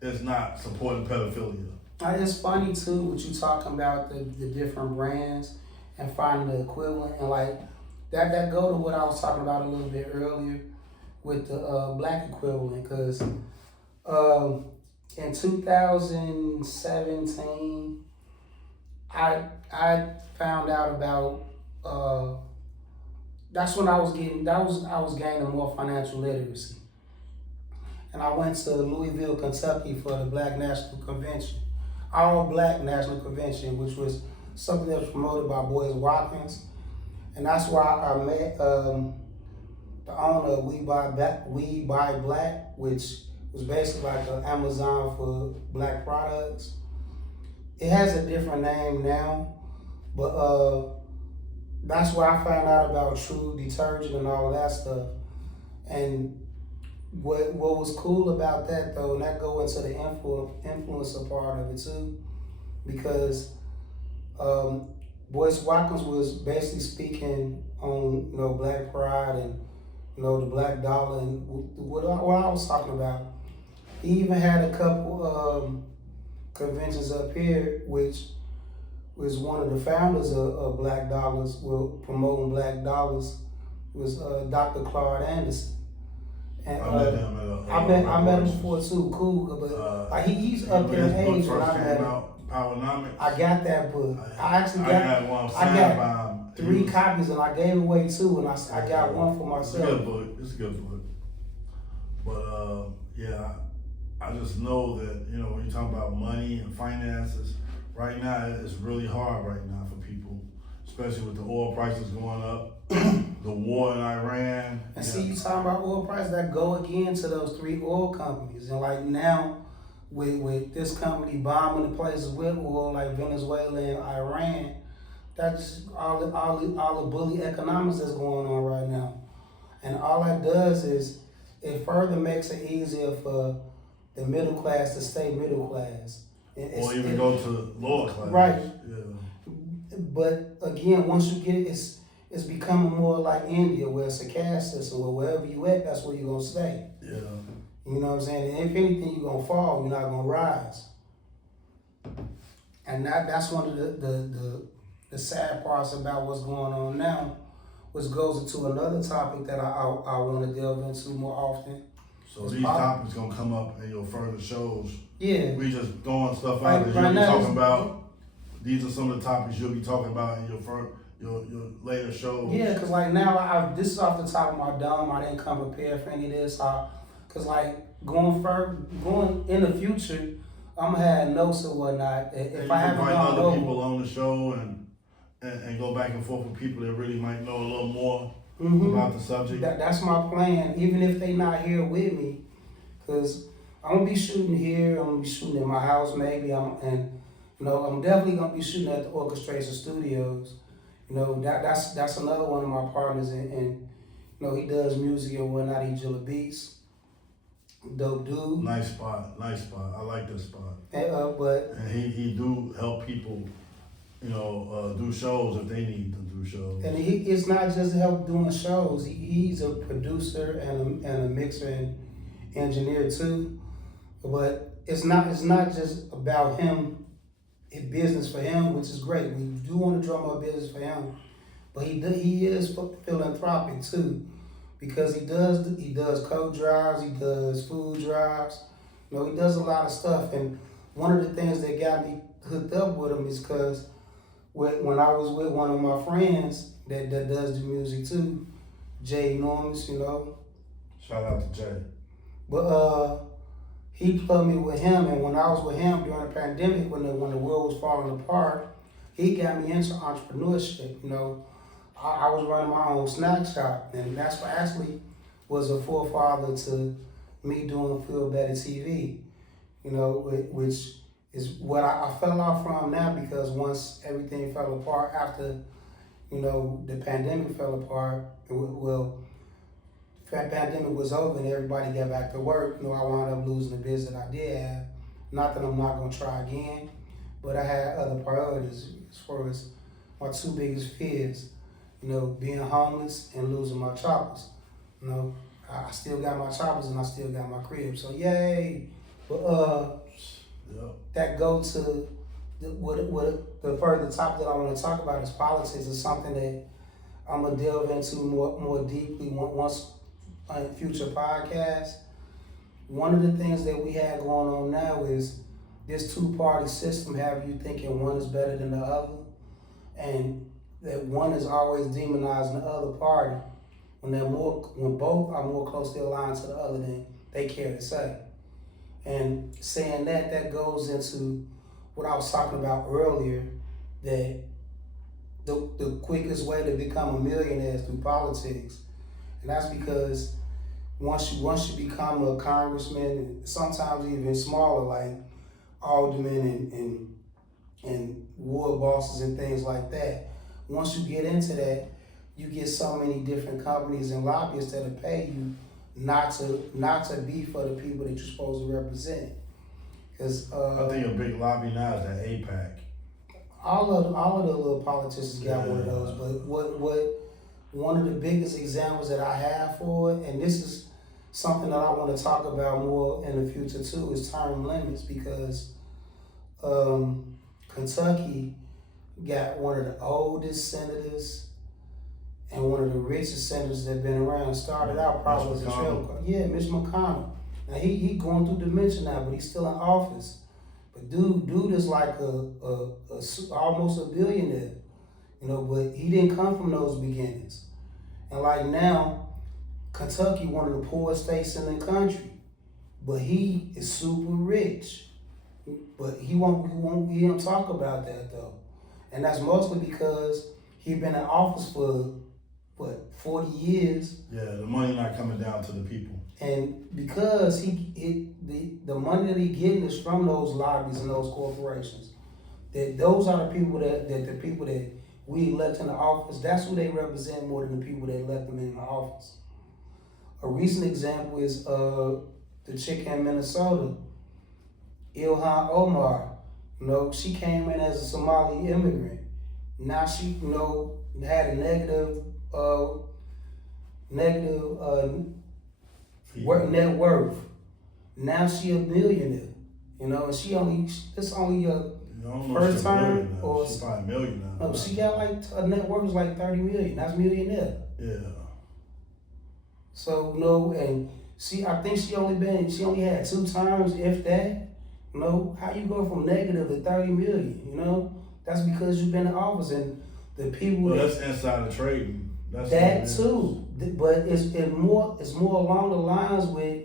it's not supporting pedophilia. It's funny too, what you talking about the different brands and finding the equivalent, and like that go to what I was talking about a little bit earlier with the black equivalent, because in 2017 I found out about that's when I was gaining more financial literacy, and I went to Louisville, Kentucky for the Black National Convention, All Black National Convention, which was something that was promoted by Boyce Watkins, and that's why I met the owner of We Buy Black, which was basically like an Amazon for black products. It has a different name now, but that's where I found out about True Detergent and all of that stuff. And what was cool about that though, and that go into the influencer part of it too, because Boyce Watkins was basically speaking on, you know, Black Pride and, you know, the Black Dollar and what I was talking about. He even had a couple conventions up here, which was one of the founders of Black Dollars, promoting Black Dollars, was Dr. Claude Anderson. And I met him before too. Cool, but like he's up there in age when I met him. Powernomics. I got that book. I actually got one. I got 3 copies, and I gave away 2, and I got one for myself. It's a good book. It's a good book. But yeah, I just know that, you know, when you talk about money and finances, right now it's really hard right now for people, especially with the oil prices going up, the war in Iran. And see, you talking about oil prices, that go again to those 3 oil companies, and like now, with this company bombing the places with oil like Venezuela and Iran, that's all the bully economics that's going on right now. And all that does is it further makes it easier for the middle class to stay middle class. Or even go to lower class. Right. Yeah. But again, once you get it, it's becoming more like India, where it's a caste system, where wherever you at, that's where you're gonna stay. Yeah. You know what I'm saying? And if anything, you're gonna fall, you're not gonna rise. And that's one of the sad parts about what's going on now, which goes into another topic that I want to delve into more often. So these topics gonna come up in your further shows. Yeah. We just throwing stuff out that you'll be talking about. These are some of the topics you'll be talking about in your later shows. Yeah, cause like now this is off the top of my dome. I didn't come prepared for any of this. Cause like going in the future, I'm gonna have notes or whatnot. If I haven't gone other people on the show and go back and forth with people that really might know a little more about the subject. That's my plan, even if they not here with me, cause I'm gonna be shooting here. I'm gonna be shooting in my house maybe. I'm definitely gonna be shooting at the Orchestration Studios. You know, that's another one of my partners, and you know, he does music and whatnot. He Jilla Beats. Dope dude. Nice spot. I like this spot. And he do help people, you know, do shows if they need to do shows. And it's not just help doing shows. He's a producer and a mixer and engineer too. But it's not just about him. It's business for him, which is great. We do want to drum up business for him, but he is philanthropic too. Because he does code drives, he does food drives, you know, he does a lot of stuff. And one of the things that got me hooked up with him is because when I was with one of my friends that does the music too, Jay Enormous, you know. Shout out to Jay. But he plugged me with him, and when I was with him during the pandemic, when the world was falling apart, he got me into entrepreneurship. You know, I was running my own snack shop, and that's what actually was a forefather to me doing Feel Better TV. You know, which is what I fell off from now, because once everything fell apart after, you know, the pandemic fell apart, well, the pandemic was over and everybody got back to work, you know, I wound up losing the business that I did have. Not that I'm not gonna try again, but I had other priorities as far as my two biggest fears, you know, being homeless and losing my choppers. You know, I still got my choppers and I still got my crib, so yay. But that go to the further topic that I want to talk about is politics. Is something that I'm gonna delve into more deeply once in future podcasts. One of the things that we have going on now is this two-party system have you thinking one is better than the other, and that one is always demonizing the other party when both are more closely aligned to the other than they care to say. And saying that goes into what I was talking about earlier, that the quickest way to become a millionaire is through politics. And that's because once you become a congressman, and sometimes even smaller, like aldermen and ward bosses and things like that, once you get into that, you get so many different companies and lobbyists that'll pay you not to be for the people that you're supposed to represent. Because I think a big lobby now is that AIPAC. All of the little politicians got one of those. But what one of the biggest examples that I have for it, and this is something that I want to talk about more in the future too, is term limits, because Kentucky got one of the oldest senators and one of the richest senators that been around. Started out probably as a trail car. Yeah, Mitch McConnell. Now he going through dementia now, but he's still in office. But dude is like almost a billionaire, you know. But he didn't come from those beginnings. And like now, Kentucky, one of the poorest states in the country, but he is super rich. But he don't talk about that though, and that's mostly because he been in office for 40 years. Yeah, the money not coming down to the people. And because the money that he getting is from those lobbies and those corporations. That those are the people that we elect in the office. That's who they represent more than the people that elect them in the office. A recent example is the chick in Minnesota, Ilhan Omar. You know, she came in as a Somali immigrant. Now she, you know, had a negative net worth. Now she a millionaire, you know, and it's only first term, or she's probably a million now. No, she got like a net worth is like 30 million. That's millionaire. Yeah. So no, and I think she only had 2 terms, if that. You know, how you go from negative to 30 million? You know, that's because you've been in office and the people. Well, that's insider trading. That's that too, but it's more along the lines with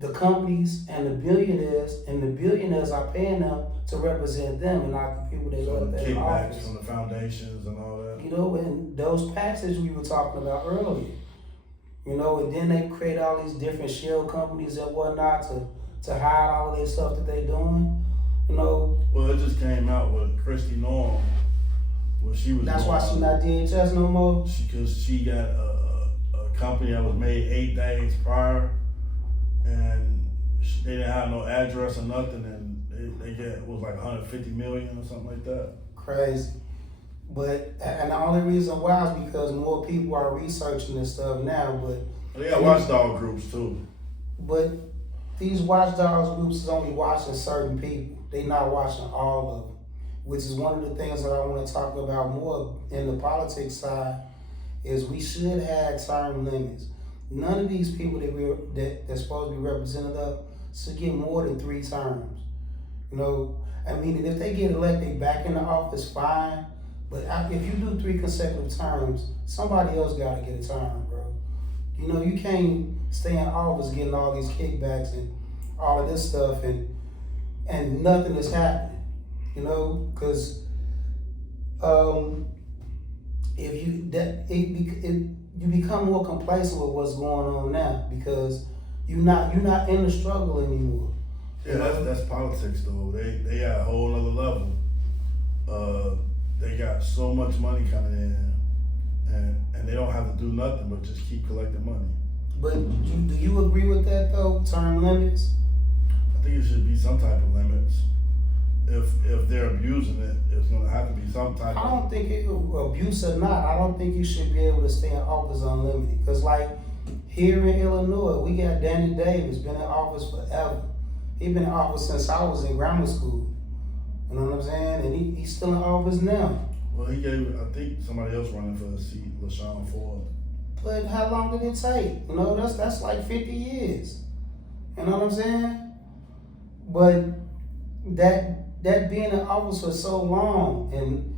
the companies and the billionaires are paying them to represent them and not the people they let in kickbacks office. from the foundations and all that. You know, and those passes we were talking about earlier. You know, and then they create all these different shell companies and whatnot to hide all of this stuff that they doing. You know. Well, it just came out with Christy Norm. Well, she was. That's why she not DHS no more. Because she got a company that was made 8 days prior, and they didn't have no address or nothing, and they get, it was like 150 million or something like that. Crazy. But, and the only reason why is because more people are researching this stuff now, but. They got watchdog groups too. But these watchdog groups is only watching certain people. They not watching all of them, which is one of the things that I want to talk about more in the politics side, is we should have term limits. None of these people that's supposed to be representative should get more than 3 terms. You know, I mean, if they get elected back in the office, fine. But if you do 3 consecutive terms, somebody else got to get a term, bro. You know, you can't stay in office getting all these kickbacks and all of this stuff, and nothing is happening, you know, because if you you become more complacent with what's going on now because you're not in the struggle anymore. Yeah, that's politics though. They got a whole other level. They got so much money coming in, and they don't have to do nothing but just keep collecting money. But do you agree with that though? Term limits? I think it should be some type of limits. If they're abusing it, it's gonna have to be some type I of. don't think abuse or not. I don't think you should be able to stay in office unlimited. Cause like here in Illinois, we got Danny Davis been in office forever. He been in office since I was in grammar school. You know what I'm saying? And he's still in office now. Well, he gave, I think somebody else running for the seat, LaShawn Ford. But how long did it take? You know, that's like 50 years. You know what I'm saying? But that being in office for so long and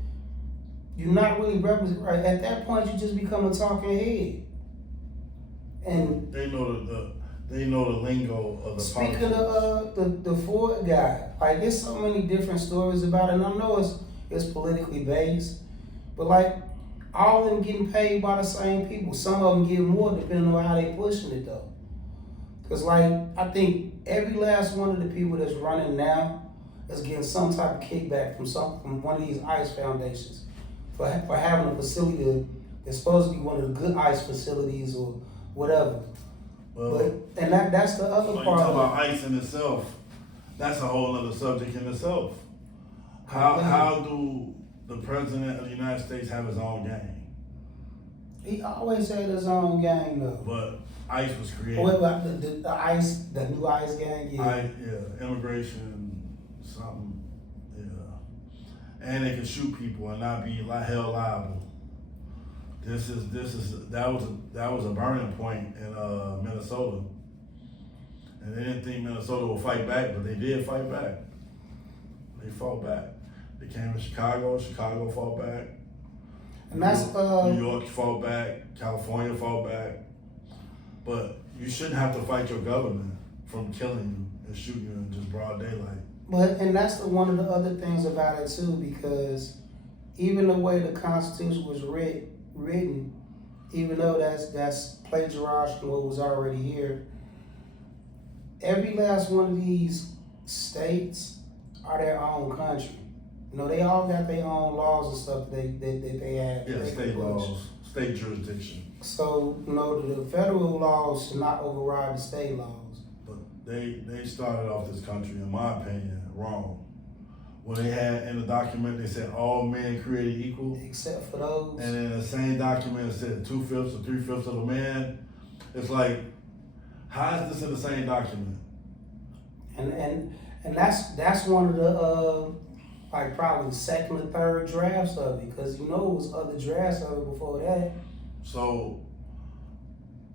you're not really represent, right? At that point, you just become a talking head. And They know the lingo of the speaking politics. of the Ford guy, like there's so many different stories about it. And I know it's politically based, but like all of them getting paid by the same people. Some of them get more depending on how they pushing it though. Cause like I think every last one of the people that's running now is getting some type of kickback from one of these ICE foundations for having a facility that's supposed to be one of the good ICE facilities or whatever. Well, And that's the other so you part. talk about ICE in itself. That's a whole other subject in itself. How do the president of the United States have his own gang? He always had his own gang though. But ICE was created. What about the ICE, the new ICE gang? Yeah. Immigration, something, yeah. And they can shoot people and not be held liable. That was a burning point in Minnesota. And they didn't think Minnesota would fight back, but they did fight back. They fought back. They came to Chicago fought back. And that's New York fought back, California fought back. But you shouldn't have to fight your government from killing you and shooting you in just broad daylight. and that's one of the other things about it too, because even the way the Constitution was written, even though that's plagiarized from what was already here, every last one of these states are their own country. You know, they all got their own laws and stuff that they have. Yeah, state laws, state jurisdiction. So, you know, the federal laws should not override the state laws. But they started off this country, in my opinion, wrong. When they had in the document, they said all men created equal. Except for those. And in the same document, it said 2/5 or 3/5 of a man. It's like, how is this in the same document? And that's one of the like probably the second or third drafts of it, because you know it was other drafts of it before that. So,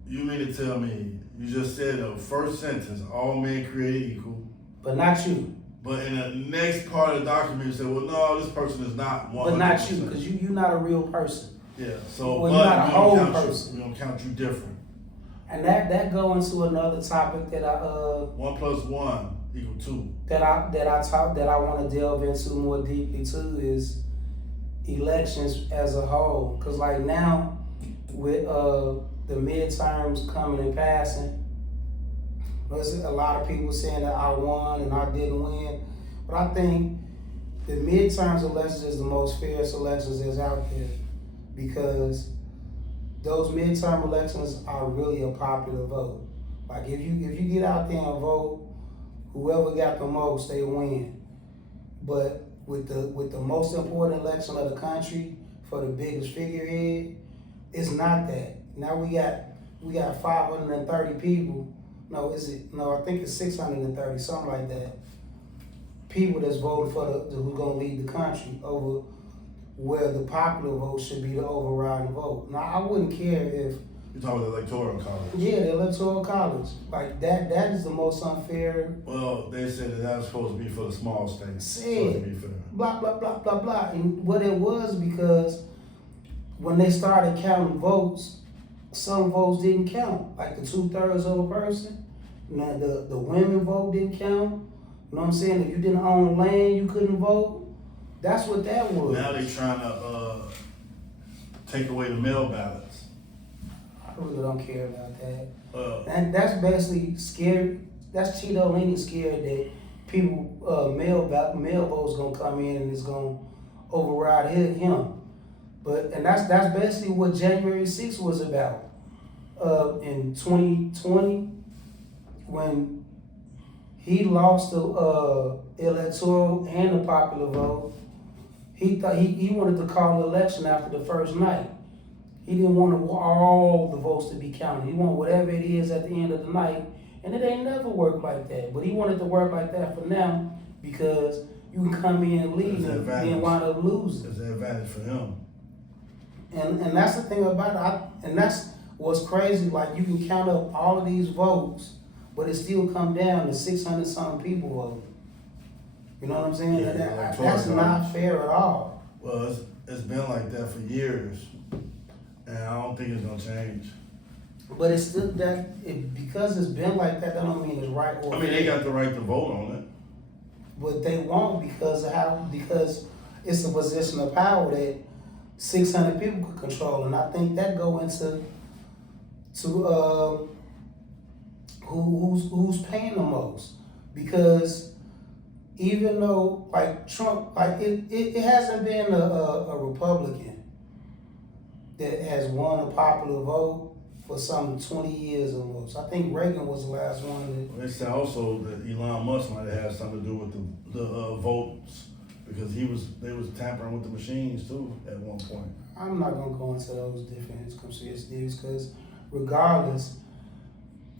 you mean to tell me, you just said the first sentence, all men created equal. But not you. But in the next part of the document, you say, well, no, this person is not 100%. But not you, because you're not a real person. Yeah, so Well, you're not a we whole don't count person. we don't count you different. And that go into another topic that 1 + 1 = 2. that I want to delve into more deeply too is elections as a whole. Cause like now with the midterms coming and passing, there's a lot of people saying that I won and I didn't win, but I think the midterms elections is the most fairest elections that's out there, because those midterm elections are really a popular vote. Like if you get out there and vote, whoever got the most, they win. But with the most important election of the country for the biggest figurehead, it's not that. Now we got 530 people. No, I think it's 630, something like that. People that's voting for who's gonna lead the country over where the popular vote should be the overriding vote. Now I wouldn't care if You're talking about the electoral college. yeah, the electoral college. Like that is the most unfair. Well, they said that was supposed to be for the small states. Said. So to be fair. Blah blah blah blah blah. And what it was, because when they started counting votes, some votes didn't count. Like the 2/3 of a person, Now the women vote didn't count. You know what I'm saying? If you didn't own land, you couldn't vote. That's what that was. Now they trying to take away the mail ballots. I really don't care about that. Uh, And that's basically scared. That's Cheeto Lenny scared that people mail votes gonna come in and it's gonna override him. And that's basically what January 6th was about. In 2020, when he lost the electoral and the popular vote, he thought he wanted to call the election after the first night. He didn't want all the votes to be counted. He wanted whatever it is at the end of the night, and it ain't never worked like that. But he wanted to work like that for now because you can come in and leave and then wind up losing. It's an advantage for him. And that's the thing about it. And that's what's crazy. Like, you can count up all of these votes, but it still come down to 600 something people voting. You know what I'm saying? Yeah, That's not fair at all. Well, it's been like that for years, and I don't think it's gonna change. But it's still because it's been like that don't mean it's right or I mean, they got the right to vote on it. But they won't because it's a position of power that 600 people could control, and I think that go into who's paying the most. Because even though like Trump, like it hasn't been a Republican that has won a popular vote for some 20 years or more. So I think Reagan was the last one They say also that Elon Musk might have had something to do with the votes because they was tampering with the machines too at one point. I'm not gonna go into those different conspiracies because regardless,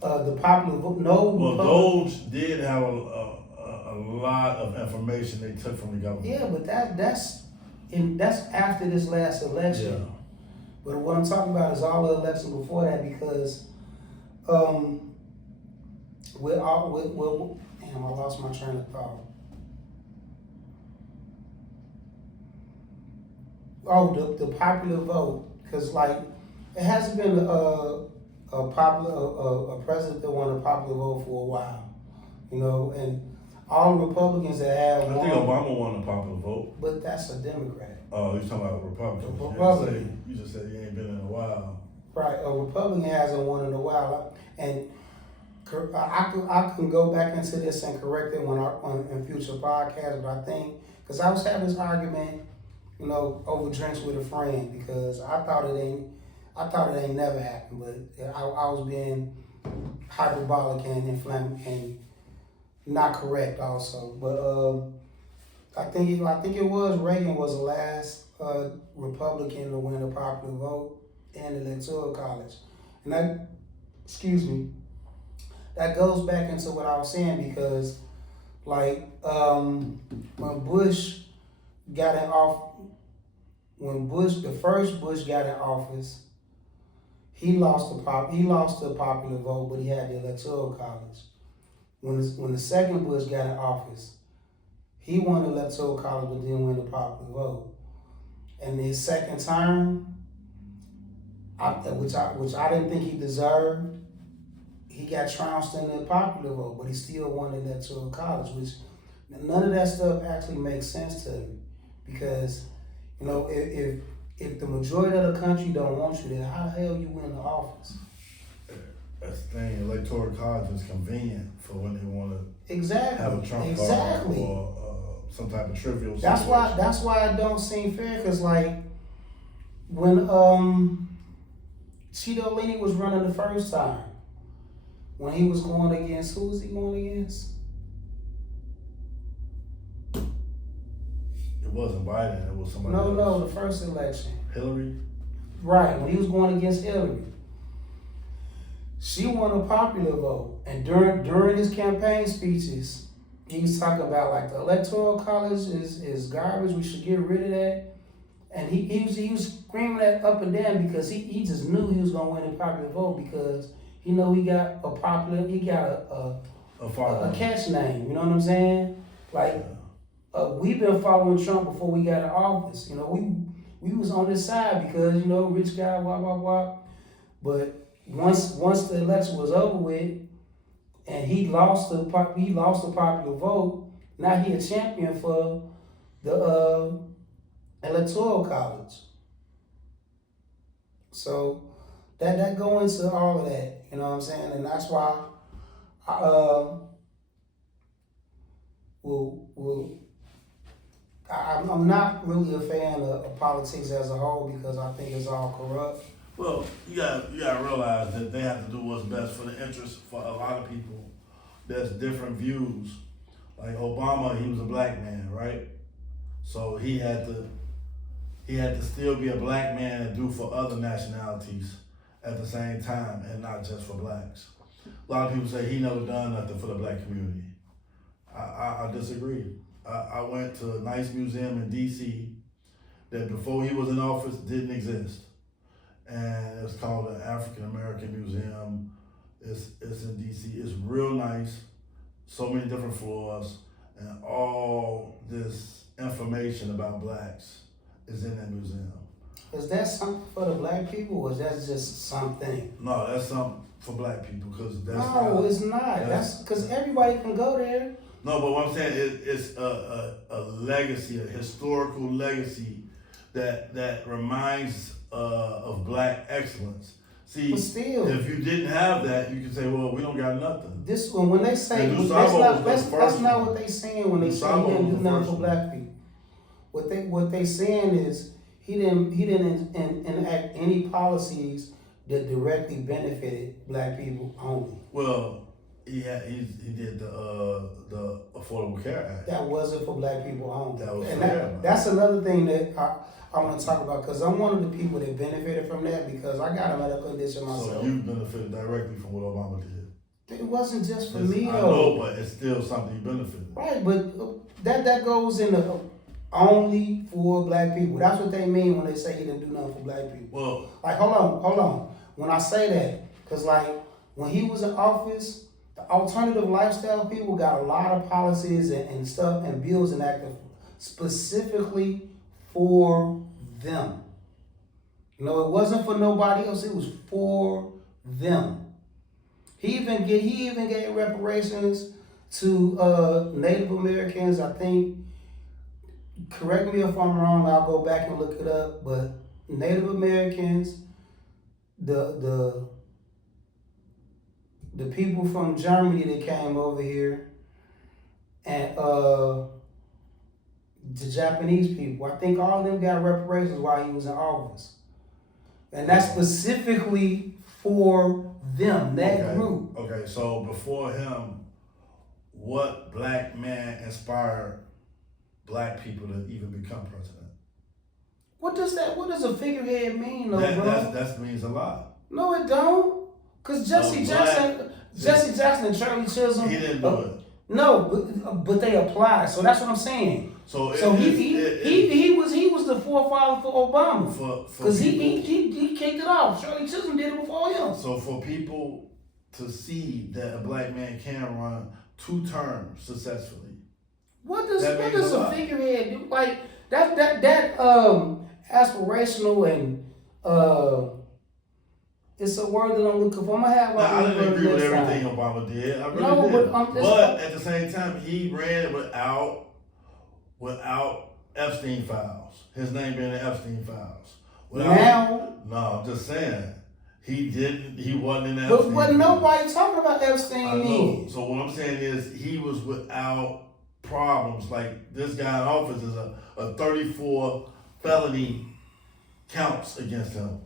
the popular vote, Well, Doge did have a lot of information they took from the government. Yeah, but that's after this last election. Yeah. But what I'm talking about is all the elections before that because damn, I lost my train of thought. Oh, the popular vote, because like it hasn't been a president that won a popular vote for a while, you know, and all the Republicans that have I think Obama won the popular vote. but that's a Democrat. Oh, you're talking about Republicans. Republican. You just said you ain't been in a while. Right, a Republican hasn't won in a while, and I can go back into this and correct it in future podcasts. But I think because I was having this argument, you know, over drinks with a friend because I thought it ain't never happened, but I was being hyperbolic and inflammatory and not correct also. But I think it was Reagan was the last Republican to win a popular vote in the Electoral College, and that goes back into what I was saying because like when Bush got in the first Bush got in office, he lost the popular vote, but he had the Electoral College. When the second Bush got in office, he won the Electoral College, but didn't win the popular vote. And his second term, which I didn't think he deserved, he got trounced in the popular vote, but he still won the Electoral College, which none of that stuff actually makes sense to me. Because, you know, if the majority of the country don't want you there, how the hell you win the office? That's the thing. Electoral college is convenient for when they want to have a Trump card or some type of trivial. That's why it don't seem fair. Cause like when Cheeto Lenny was running the first time, when he was going against, who was he going against? It wasn't Biden. It was somebody else. No, the first election. Hillary. Right, when he was going against Hillary. She won a popular vote, and during his campaign speeches, he was talking about like the Electoral College is garbage. We should get rid of that. And he was screaming that up and down because he just knew he was gonna win the popular vote because he got a catch name. You know what I'm saying? Like we've been following Trump before we got in office. You know, we was on this side because you know rich guy, blah blah blah. But once the election was over with, and he lost the popular vote. Now he a champion for the electoral college. So that go into all of that, you know what I'm saying, and that's why I I'm not really a fan of politics as a whole because I think it's all corrupt. Well, you gotta realize that they have to do what's best for the interest for a lot of people. There's different views. Like Obama, he was a black man, right? So he had to still be a black man and do for other nationalities at the same time and not just for blacks. A lot of people say he never done nothing for the black community. I disagree. I went to a nice museum in DC that before he was in office didn't exist. And it's called the African American Museum. It's in DC. It's real nice. So many different floors and all this information about blacks is in that museum. Is that something for the black people, or is that just something? No, that's something for black people because that's no, it's not. That's because everybody can go there. No, but what I'm saying it's a legacy, a historical legacy that reminds of black excellence. See, but still, if you didn't have that, you could say, well, we don't got nothing. This when they say that's not what they saying when they say he didn't do nothing for black people. What they saying is he didn't enact any policies that directly benefited black people only. Well, he did the Affordable Care Act. That wasn't for black people only. That was and that's another thing that I want to talk about because I'm one of the people that benefited from that because I got a medical condition myself. So you benefited directly from what Obama did. It wasn't just for me though. I know, but it's still something you benefited. Right, but that goes into only for black people. That's what they mean when they say he didn't do nothing for black people. Well, like hold on. When I say that, because like when he was in office, the alternative lifestyle people got a lot of policies and stuff and bills enacted specifically for them. You know, it wasn't for nobody else. It was for them. He even gave reparations to Native Americans. I think. Correct me if I'm wrong. I'll go back and look it up. But Native Americans, the people from Germany that came over here, and the Japanese people. I think all of them got reparations while he was in office. And that's specifically for them, that group. Okay, so before him, what black man inspired black people to even become president? What does a figurehead mean though, bro? That means a lot. No, it don't. Cause Jesse Jackson and Charlie Chisholm. He didn't do it. No, but they applied. So that's what I'm saying. So he was the forefather for Obama. Because he kicked it off. Charlie Chisholm did it before him. So for people to see that a black man can run 2 terms successfully. What does a figurehead do? Like that aspirational and it's a word that I'm looking for. I'm gonna have I didn't agree with everything Obama did. I really did. But at the same time, he ran without Epstein files. His name being the Epstein files. No, I'm just saying. He wasn't in the Epstein. But nobody talking about Epstein. I know. So what I'm saying is he was without problems. Like this guy in office is a 34 felony counts against him.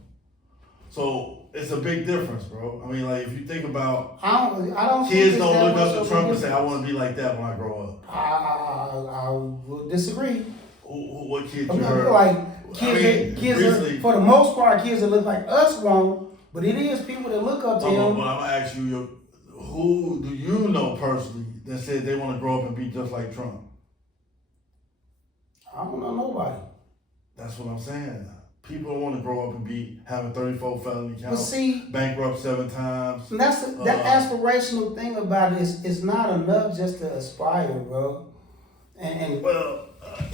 So it's a big difference, bro. I mean, like if you think about, I don't. Kids don't look up to Trump and say, "I want to be like that when I grow up." I will disagree. What kids you heard? Like kids for the most part, kids that look like us won't. But it is people that look up to him. But I'm gonna ask you, who do you know personally that said they want to grow up and be just like Trump? I don't know nobody. That's what I'm saying. People don't want to grow up and be having 34 felony counts. But see, bankrupt 7 times. And that's that aspirational thing about it is not enough just to aspire, bro. And well,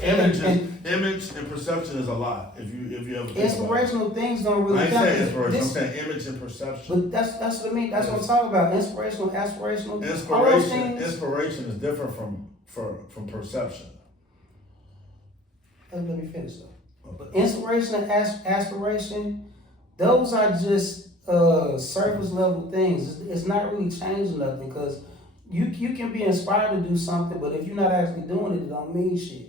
image and perception is a lot. If you ever think about it. Inspirational things don't really I ain't count. saying inspiration. I'm This- saying image and perception. But that's what I mean. That's what I'm talking about. Inspirational, aspirational. All those Inspiration. things. Inspiration is different from perception. Let me finish though. But inspiration and aspiration, those are just surface level things. It's not really changing nothing because you can be inspired to do something, but if you're not actually doing it, it don't mean shit.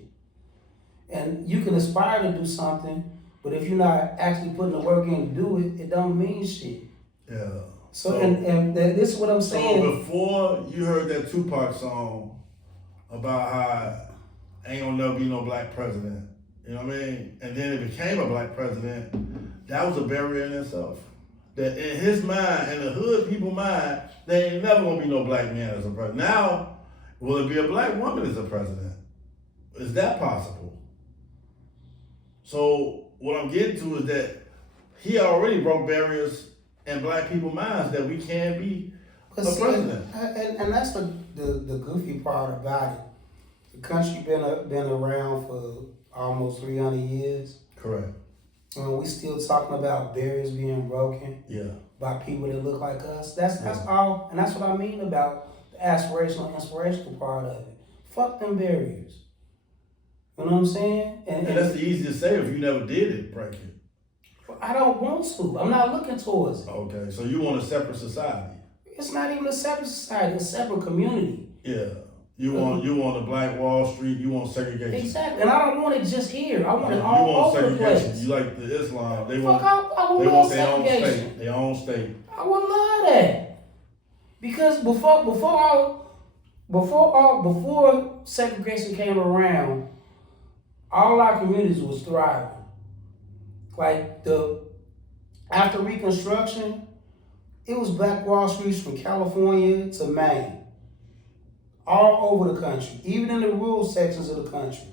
And you can aspire to do something, but if you're not actually putting the work in to do it, it don't mean shit. Yeah. So this is what I'm saying. So before you heard that Tupac song about how ain't gonna never be no black president, you know what I mean? And then it became a black president, that was a barrier in itself. That in his mind, in the hood people mind, there ain't never gonna be no black man as a president. Now, will it be a black woman as a president? Is that possible? So what I'm getting to is that he already broke barriers in black people's minds that we can be a president. And that's the goofy part about it. The country been around for almost 300 years. Correct. We still talking about barriers being broken Yeah. by people that look like us. That's all, and that's what I mean about the aspirational, inspirational part of it. Fuck them barriers. You know what I'm saying? And that's the easiest to say if you never did it, break it. I don't want to. I'm not looking towards it. Okay, so you want a separate society. It's not even a separate society. It's a separate community. Yeah. You want a black Wall Street, you want segregation. Exactly. And I don't want it just here. I want it You all want over the segregation. place. You like the Islam, they Fuck, want I would they love want their own segregation. state. Their own state. I would love that. Because before segregation came around, all our communities was thriving. Like after Reconstruction, it was Black Wall Streets from California to Maine. All over the country, even in the rural sections of the country.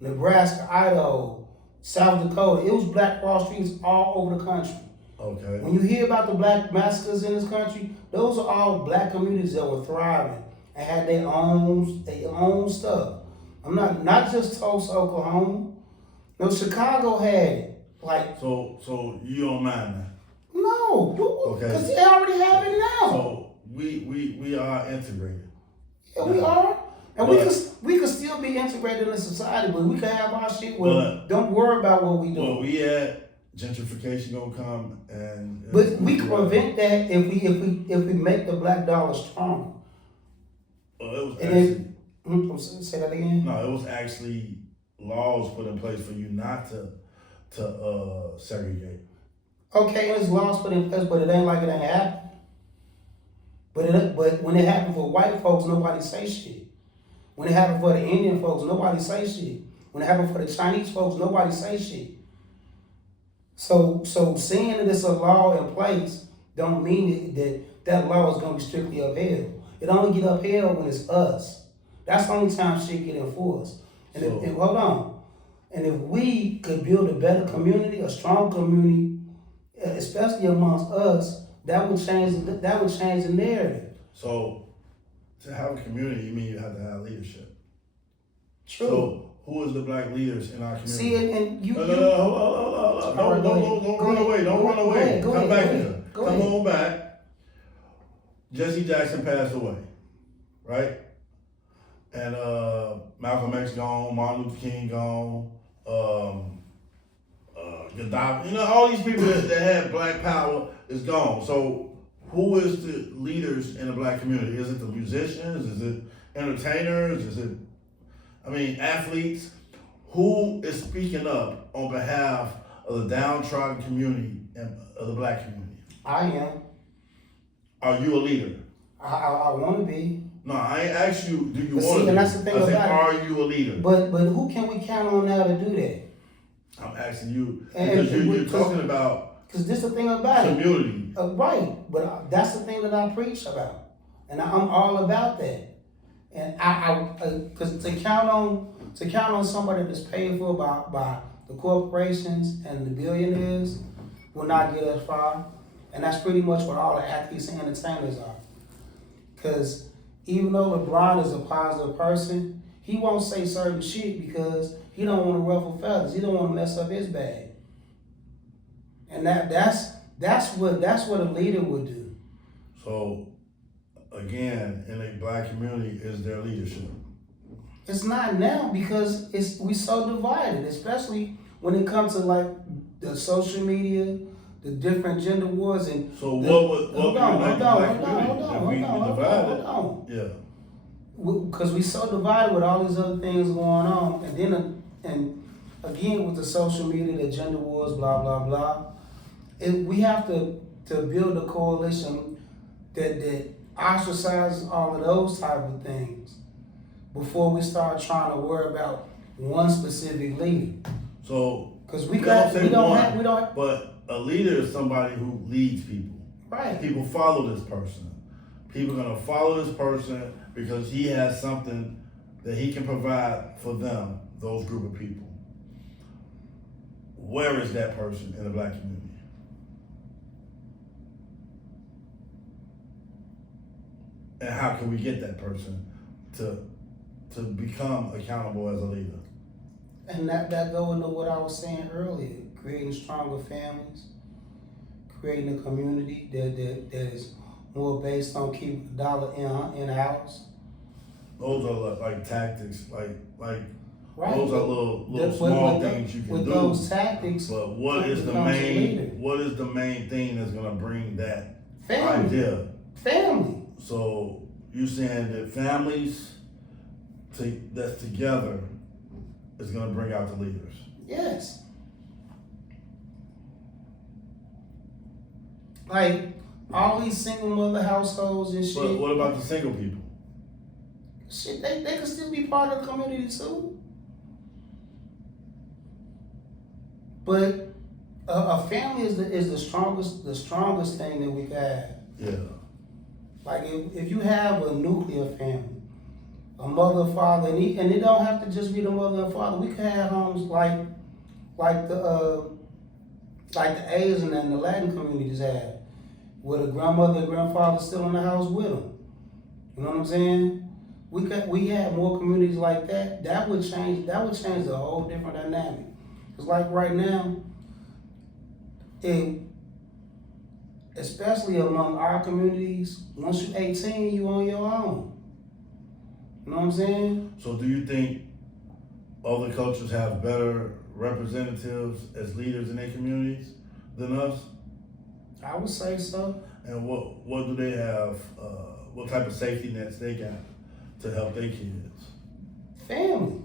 Nebraska, Idaho, South Dakota, it was Black Wall Streets all over the country. Okay. When you hear about the black massacres in this country, those are all black communities that were thriving and had their own stuff. I'm not just Tulsa, Oklahoma. No, Chicago had it. Like So you don't mind that. no, Okay. because they already have it now. So we are integrated. Yeah, we are. And But- we could still be integrated in society, but we could have our shit where But- don't worry about what we do. Well, we had gentrification gonna come and But we can prevent that if we make the black dollar stronger. It was And actually say that again. no, it was actually laws put in place for you not to segregate. Okay, and it's laws put in place, but it ain't like it ain't happening. But when it happened for white folks, nobody say shit. When it happened for the Indian folks, nobody say shit. When it happened for the Chinese folks, nobody say shit. So seeing that it's a law in place don't mean that law is gonna be strictly upheld. It only get upheld when it's us. That's the only time shit get enforced. And if hold on. And if we could build a better community, a strong community, especially amongst us, that would change the narrative. So to have a community, you mean you have to have leadership. True. So who is the black leaders in our community? See, and you. No, hold on. Don't run away. Don't run away. Come back here. Come on back. Jesse Jackson passed away, right? And Malcolm X gone, Martin Luther King gone, Gaddafi. You know, all these people that had black power is gone. So who is the leaders in the black community? Is it the musicians? Is it entertainers? Is it, athletes? Who is speaking up on behalf of the downtrodden community and of the black community? I am. Are you a leader? I want to be. No, I ain't asked you, do you But want see, to and be? that's the thing I said, about are you a leader? But who can we count on now to do that? I'm asking you, And- because and you're because- talking about Because this is the thing about it. community. Right, but that's the thing that I preach about, and I'm all about that. And because to count on somebody that's paid for by the corporations and the billionaires will not get us far, and that's pretty much what all the athletes and entertainers are. Because even though LeBron is a positive person, he won't say certain shit because he don't want to ruffle feathers. He don't want to mess up his bag. And that's what a leader would do. So, again, in a black community, is there leadership? It's not now because we so divided, especially when it comes to like the social media, the different gender wars, and so what would unite the black community if we divided? Hold on. Yeah. Because we so divided with all these other things going on, and then and again with the social media, the gender wars, blah blah blah. We have to build a coalition that ostracizes all of those type of things before we start trying to worry about one specific leader. So because but a leader is somebody who leads people. Right. People follow this person. People are gonna follow this person because he has something that he can provide for them, those group of people. Where is that person in the black community? And how can we get that person to become accountable as a leader? And that go into what I was saying earlier, creating stronger families, creating a community that is more based on keeping the dollar in the house. Those are like tactics, like Right. those are little small things you can with do. those tactics, But what is the main thing that's gonna bring that idea? Family. So you saying that families that's together is gonna bring out the leaders? Yes. Like all these single mother households and shit. But what about the single people? Shit, they can still be part of the community too. But a family is the strongest thing that we can have. Yeah. Like if you have a nuclear family, a mother, father, and it don't have to just be the mother and father. We can have homes like the Asian and the Latin communities have, where the grandmother and grandfather still in the house with them. You know what I'm saying? We have more communities like that. That would change a whole different dynamic. It's like right now, especially among our communities, once you're 18, you on your own. You know what I'm saying? So do you think other cultures have better representatives as leaders in their communities than us? I would say so. And what do they have? What type of safety nets they got to help their kids? Family.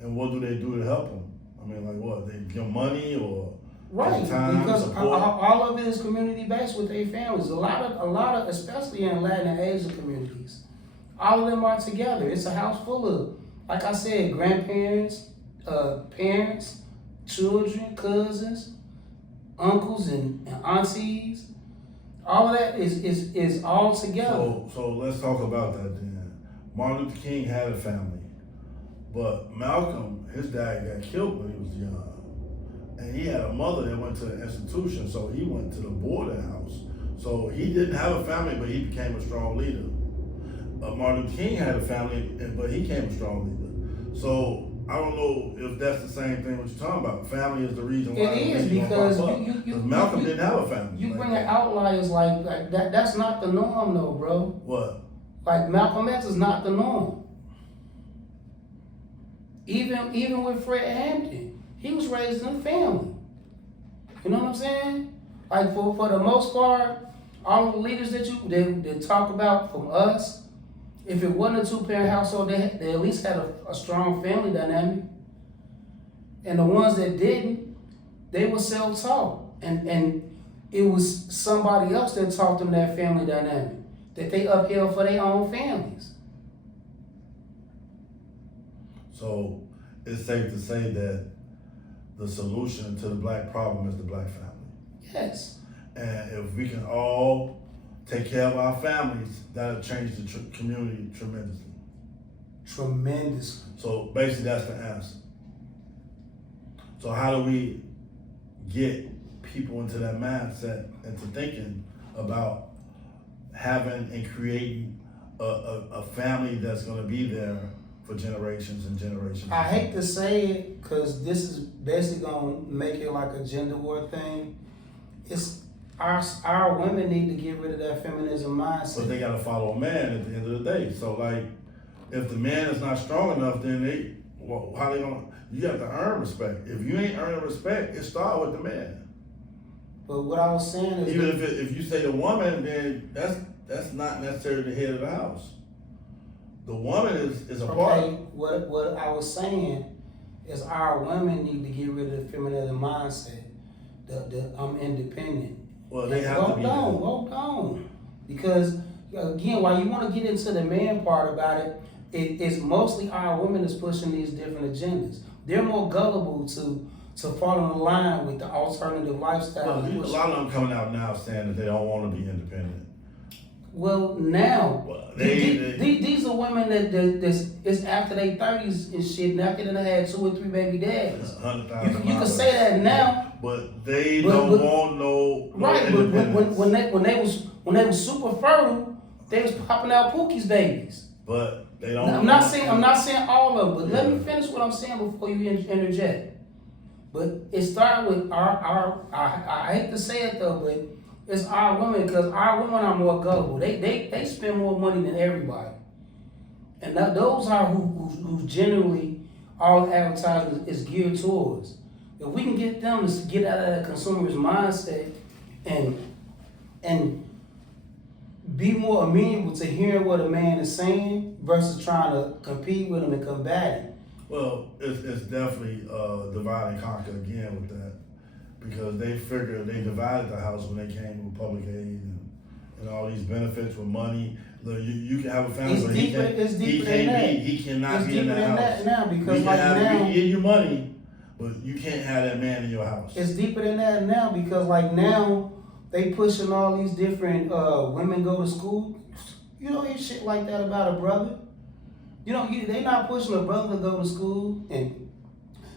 And what do they do to help them? I mean, like what? They give money or right? time, because support? all of it is community based with their families. A lot of, especially in Latin and Asian communities, all of them are together. It's a house full of, like I said, grandparents, parents, children, cousins, uncles, and aunties. All of that is all together. So let's talk about that then. Martin Luther King had a family, but Malcolm, his dad got killed when he was young. And he had a mother that went to the institution, so he went to the boarding house. So he didn't have a family, but he became a strong leader. Martin Luther King had a family, but he became a strong leader. So I don't know if that's the same thing what you're talking about. Family is the reason why. It is because Malcolm didn't have a family. You bring outliers like that. That's not the norm, though, bro. What? Like Malcolm X is not the norm. Even with Fred Hampton, he was raised in a family. You know what I'm saying? Like for the most part, all the leaders that talk about from us, if it wasn't a two-parent household, they at least had a strong family dynamic. And the ones that didn't, they were self-taught. And it was somebody else that taught them that family dynamic, that they upheld for their own families. So it's safe to say that the solution to the black problem is the black family. Yes. And if we can all take care of our families, that'll change the community tremendously. Tremendous. So basically that's the answer. So how do we get people into that mindset, into thinking about having and creating a family that's gonna be there for generations and generations. I hate to say it, cause this is basically gonna make it like a gender war thing. It's our women need to get rid of that feminism mindset. But they gotta follow a man at the end of the day. So like, if the man is not strong enough, then how they gonna? You have to earn respect. If you ain't earning respect, it start with the man. But what I was saying is, Even if you say the woman, then that's not necessarily the head of the house. The woman is a part. okay, what I was saying is our women need to get rid of the feminism mindset. The I'm independent. Well, they have to be. Hold on. Because again, while you want to get into the man part about it, it's mostly our women that's pushing these different agendas. They're more gullible to fall in line with the alternative lifestyle. Well, a lot of them coming out now saying that they don't want to be independent. Well, now They these are women that's it's after their 30s and shit, and after they had 2 or 3 baby daddies. You can say that now, but they don't want no right. But independence. when they was super fertile, they was popping out Pookie's babies. But they don't. I'm not saying all of them, but let me finish what I'm saying before you interject. But it started with I hate to say it though, but it's our women, because our women are more gullible. They spend more money than everybody, and those are who generally all advertising is geared towards. If we can get them to get out of that consumerist mindset and be more amenable to hearing what a man is saying versus trying to compete with him and combat him. Well, it's definitely divide and conquer again with that, because they figured they divided the house when they came with public aid and all these benefits with money. Look, you can have a family, but he cannot be in that house. That now, because like now we give you money, but you can't have that man in your house. It's deeper than that now, because like now they pushing all these different women go to school. You don't hear shit like that about a brother. They not pushing a brother to go to school, and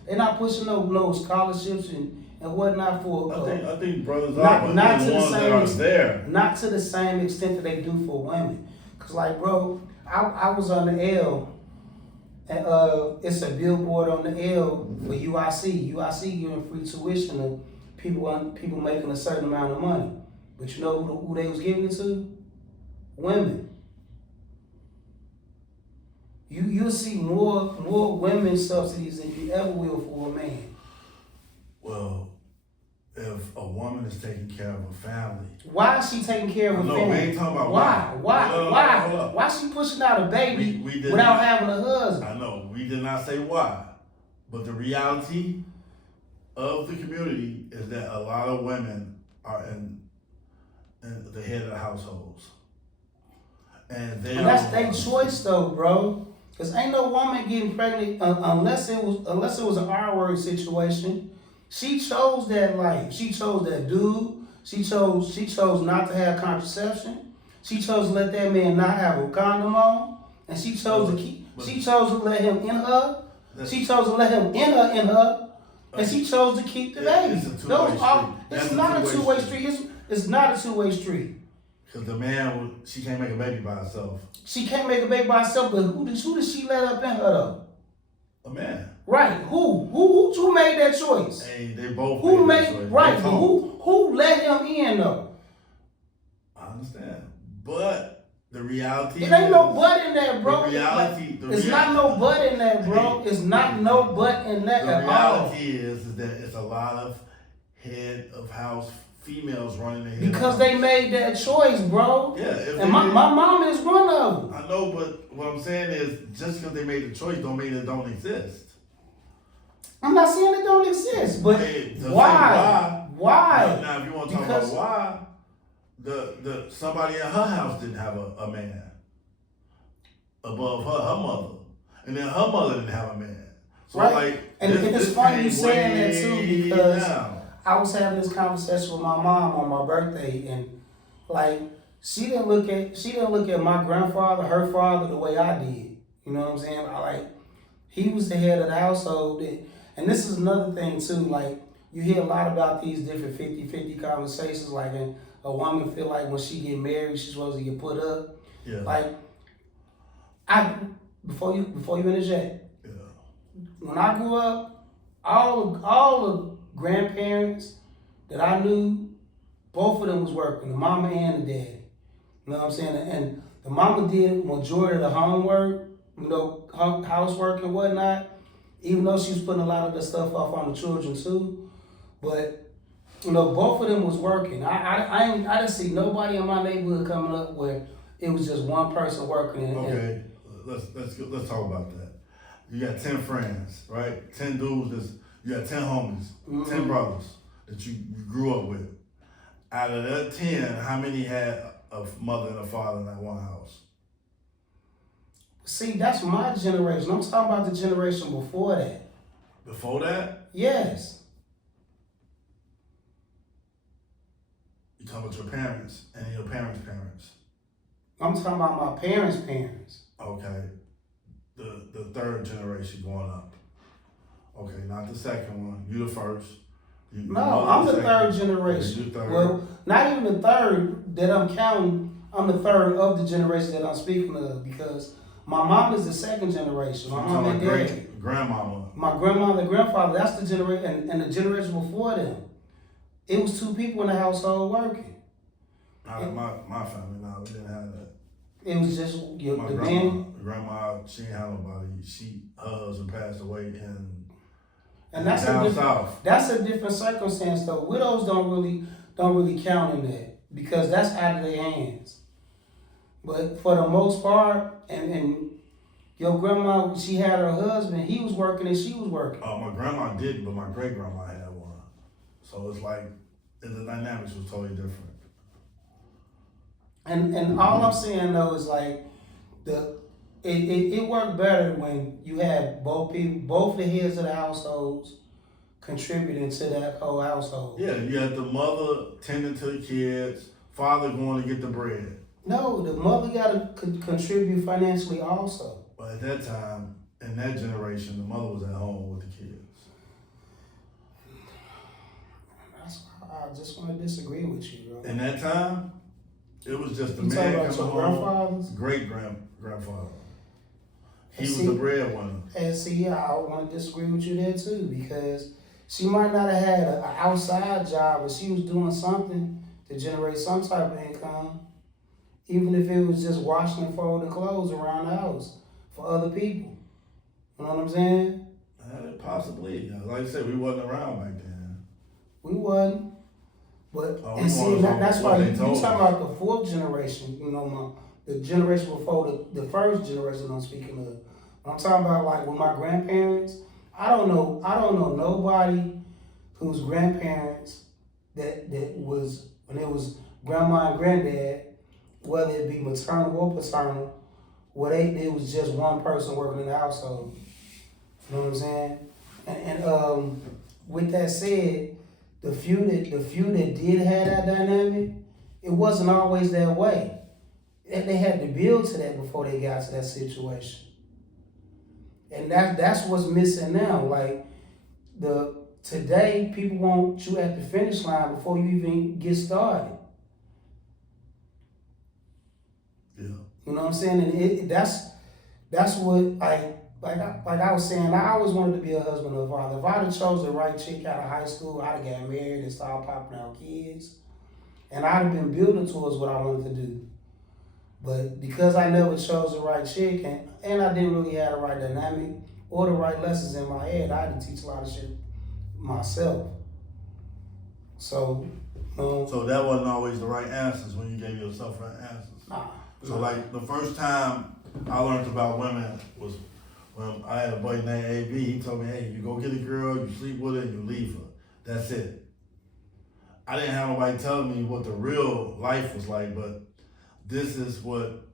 they're not pushing no scholarships and whatnot for. I think brothers not to the the ones that are same there. Not to the same extent that they do for women. Cause like, bro, I was on the L, and it's a billboard on the L for UIC. UIC giving free tuition to people making a certain amount of money. But you know who they was giving it to? Women. You'll see more women subsidies than you ever will for a man. Well, if a woman is taking care of a family, why is she taking care of a family? No, we ain't talking about why. Why she pushing out a baby without having a husband? I know, we did not say why, but the reality of the community is that a lot of women are in the head of the households, and that's their choice though, bro. Cause ain't no woman getting pregnant unless it was an R-word situation. She chose that life. She chose that dude. She chose not to have contraception. She chose to let that man not have a condom on, and she chose to keep. She chose to let him in her. She chose to let him in her, and she chose to keep the baby. It's not a two-way street. It's not a two-way street. Because the man, she can't make a baby by herself. She can't make a baby by herself, but who did she let up in her though? A man. Right. Who made that choice? Hey, they both who made that choice. Right. But who let him in though? I understand. But the reality it ain't no butt in that, bro. It's not no butt in that, bro. It's not no butt in that at all. The reality is that it's a lot of head of house females running the head. Because they made that choice, bro. Yeah. And my mom is one of them. I know, but what I'm saying is, just because they made the choice don't mean it don't exist. I'm not saying it don't exist, but why? Why? Now, if you want to talk about why, the somebody in her house didn't have a man above her mother, and then her mother didn't have a man. So right. And it's funny you saying that too, because I was having this conversation with my mom on my birthday, and like she didn't look at my grandfather, her father, the way I did. You know what I'm saying? He was the head of the household, and this is another thing too. Like you hear a lot about these different 50-50 conversations. Like a woman feel like when she get married, she's supposed to get put up. Yeah. Like Before you interject, Yeah. when I grew up, all the grandparents that I knew, both of them was working, the mama and the daddy. You know what I'm saying? And the mama did majority of the homework, housework and whatnot, even though she was putting a lot of the stuff off on the children too. But both of them was working. I didn't see nobody in my neighborhood coming up where it was just one person working. Okay, let's talk about that. You got 10 friends, right? 10 dudes. You got 10 homies, 10 brothers that you grew up with. Out of that 10, how many had a mother and a father in that one house? See, that's my generation. I'm talking about the generation before that. Before that? Yes. You talking about your parents and your parents' parents? I'm talking about my parents' parents. Okay. The third generation going up. Okay, not the second one. You the first. No, I'm the third generation. You third. Well, not even the third that I'm counting. I'm the third of the generation that I'm speaking of because my mom is the second generation. My mom and dad. Grandmama. My grandmother and grandfather, that's the generation, and the generation before them. It was 2 people in the household working. My family, no, we didn't have that. It was just My the grandma, man. grandma, she didn't have nobody. Her husband passed away And that's down a different, south. that's a different circumstance though. Widows don't really count in that because that's out of their hands. But for the most part, and your grandma, she had her husband, he was working and she was working. My grandma didn't, but my great grandma had one. So it's like the dynamics was totally different. And all I'm saying though is like it worked better when you had both the heads of the households contributing to that whole household. Yeah, you had the mother tending to the kids, father going to get the bread. No, the mother got to contribute financially also. But at that time, in that generation, the mother was at home with the kids. That's why I just want to disagree with you, bro. In that time, it was just the You talking man about coming your home. grandfathers? Great grandfather. He was See- the breadwinner. And see, I want to disagree with you there too because she might not have had an outside job, but she was doing something to generate some type of income, even if it was just washing and folding clothes around the house for other people. You know what I'm saying? Possibly. Like I said, we wasn't around back then. We wasn't. But Oh, and see, we that's why they you told talking us. about the 4th generation. The generation before the first generation I'm speaking of. I'm talking about like with my grandparents. I don't know nobody whose grandparents that was when it was grandma and granddad, whether it be maternal or paternal, where it was just one person working in the household. You know what I'm saying? And with that said, the few that did have that dynamic, it wasn't always that way. And they had to build to that before they got to that situation. And that's what's missing now. Like today, people want you at the finish line before you even get started. Yeah. You know what I'm saying? And that's what like I was saying, I always wanted to be a husband or a father. If I'd have chose the right chick out of high school, I'd have got married and started popping out kids. And I'd have been building towards what I wanted to do. But because I never chose the right chick and I didn't really have the right dynamic or the right lessons in my head, I had to teach a lot of shit myself. So that wasn't always the right answers when you gave yourself right answers. nah. So like the first time I learned about women was when I had a buddy named AB. He told me, hey, you go get a girl, you sleep with her, and you leave her. That's it. I didn't have nobody telling me what the real life was like, but this is what,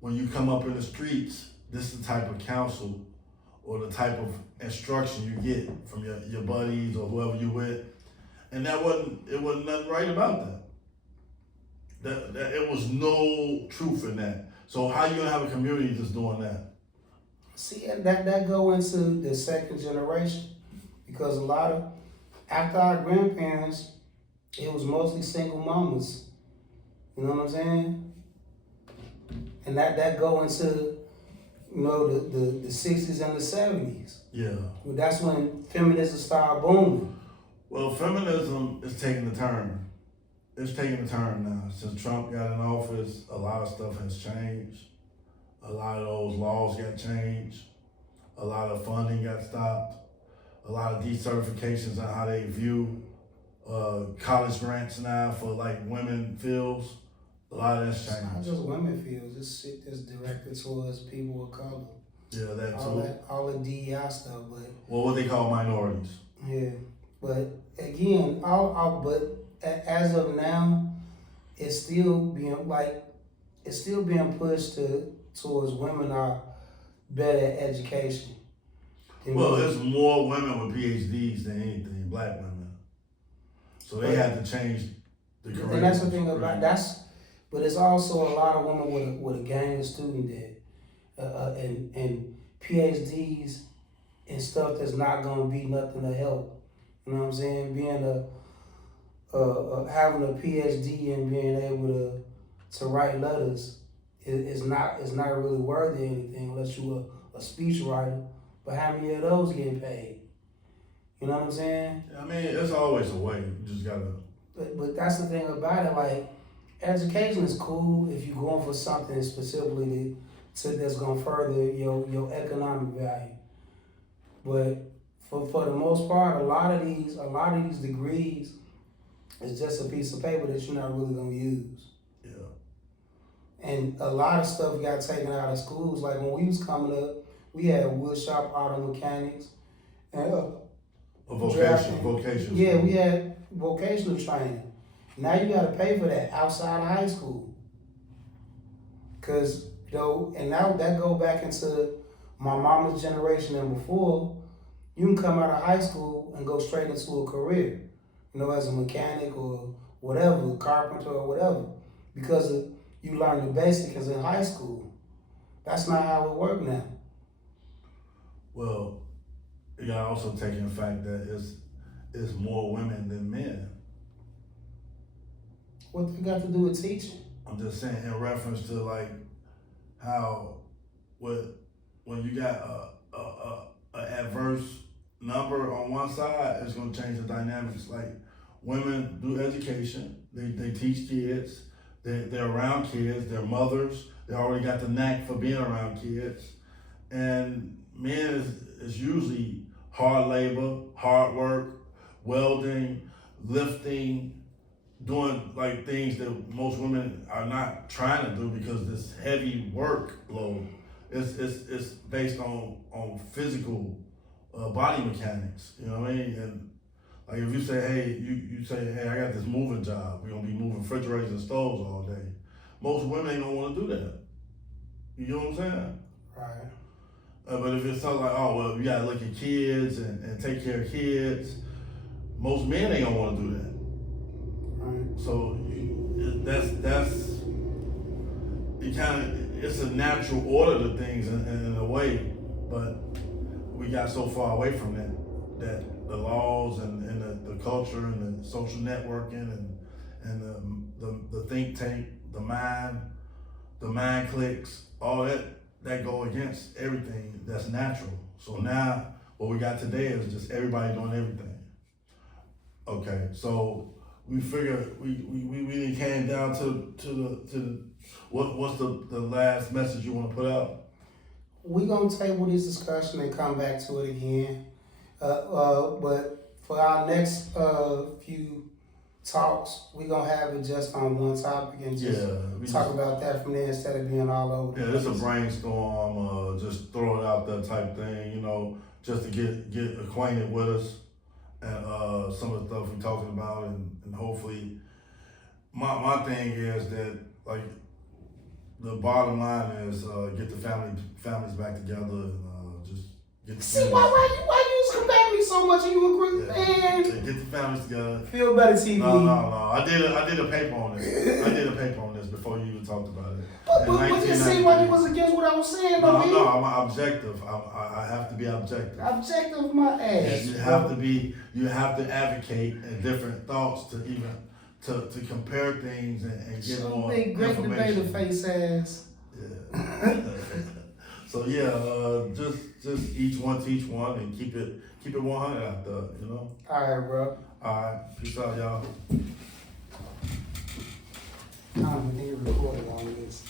when you come up in the streets, this is the type of counsel or the type of instruction you get from your buddies or whoever you with. And it wasn't nothing right about that. That it was no truth in that. So how you gonna have a community just doing that? See, that go into the second generation because a lot of, after our grandparents, it was mostly single mamas. You know what I'm saying? and that go into the 60s and the 70s. Yeah. Well, that's when feminism started booming. Well, feminism is taking a turn. It's taking a turn now. Since Trump got in office, a lot of stuff has changed. A lot of those laws got changed. A lot of funding got stopped. A lot of decertifications on how they view college grants now for like women fields. A lot of that's It's not changed. just women fields. This shit that's directed towards people of color. Yeah, that All too. all the DEI stuff, but Well, what they call minorities. yeah. But again, as of now, it's still being pushed towards women are better at education. Well, there's more women with PhDs than anything, black women. So they had to change the curriculum. And that's the thing about but it's also a lot of women with a gain of student debt, and PhDs and stuff that's not gonna be nothing to help. You know what I'm saying? Being having a PhD and being able to write letters is not really worthy of anything unless you a speech writer. But how many of those getting paid? You know what I'm saying? I mean, it's always a way. You just gotta. But that's the thing about it. Like, education is cool if you're going for something specifically that's gonna further your economic value. But for the most part, a lot of these degrees is just a piece of paper that you're not really gonna use. Yeah. And a lot of stuff got taken out of schools. Like when we was coming up, we had wood shop auto mechanics and Vocation. Yeah, we had vocational training. Now you gotta pay for that outside of high school. And now that go back into my mama's generation and before, you can come out of high school and go straight into a career, as a mechanic or whatever, carpenter or whatever, because you learn the basics in high school. That's not how it works now. Well, you gotta also take in the fact that it's more women than men. What they got to do with teaching? I'm just saying in reference to like how when you got a adverse number on one side, it's gonna change the dynamics. Like women do education, they teach kids, they're around kids, they're mothers, they already got the knack for being around kids. And men is usually hard labor, hard work, welding, lifting, doing like things that most women are not trying to do because this heavy workload is based on physical body mechanics. You know what I mean? And like if you say, hey, you say, hey, I got this moving job. We're gonna be moving refrigerators and stoves all day. Most women ain't gonna want to do that. You know what I'm saying? Right. But if it's something like, oh, well, you gotta look at kids and take care of kids, most men ain't gonna wanna do that. Right. So it's a natural order to things in a way, but we got so far away from that the laws and the culture and the social networking and the think tank, the mind clicks, all that go against everything that's natural. So now what we got today is just everybody doing everything. Okay, so we figured we really came down to the what's the last message you want to put out? We're gonna table this discussion and come back to it again. But for our next few talks, we're gonna have it just on one topic and just talk about that from there instead of being all over. Yeah, it's a brainstorm, just throw it out there type thing, just to get acquainted with us and some of the stuff we're talking about, and hopefully, my thing is that like the bottom line is get the families back together and just get. See why you combat me so much and you agree, man? Get the families together. Feel better, TV. No. I did a paper on this. Before you even talked about it. But you see why you was against what I was saying, No, though, I'm objective. I have to be objective. Objective, my ass. You have to advocate and different thoughts to even to compare things and get more big great information. debater face ass. Yeah. So yeah, just each one teach one and keep it 100 out there, you know. All right, bro. All right, peace out, y'all. I don't even think you recorded on this.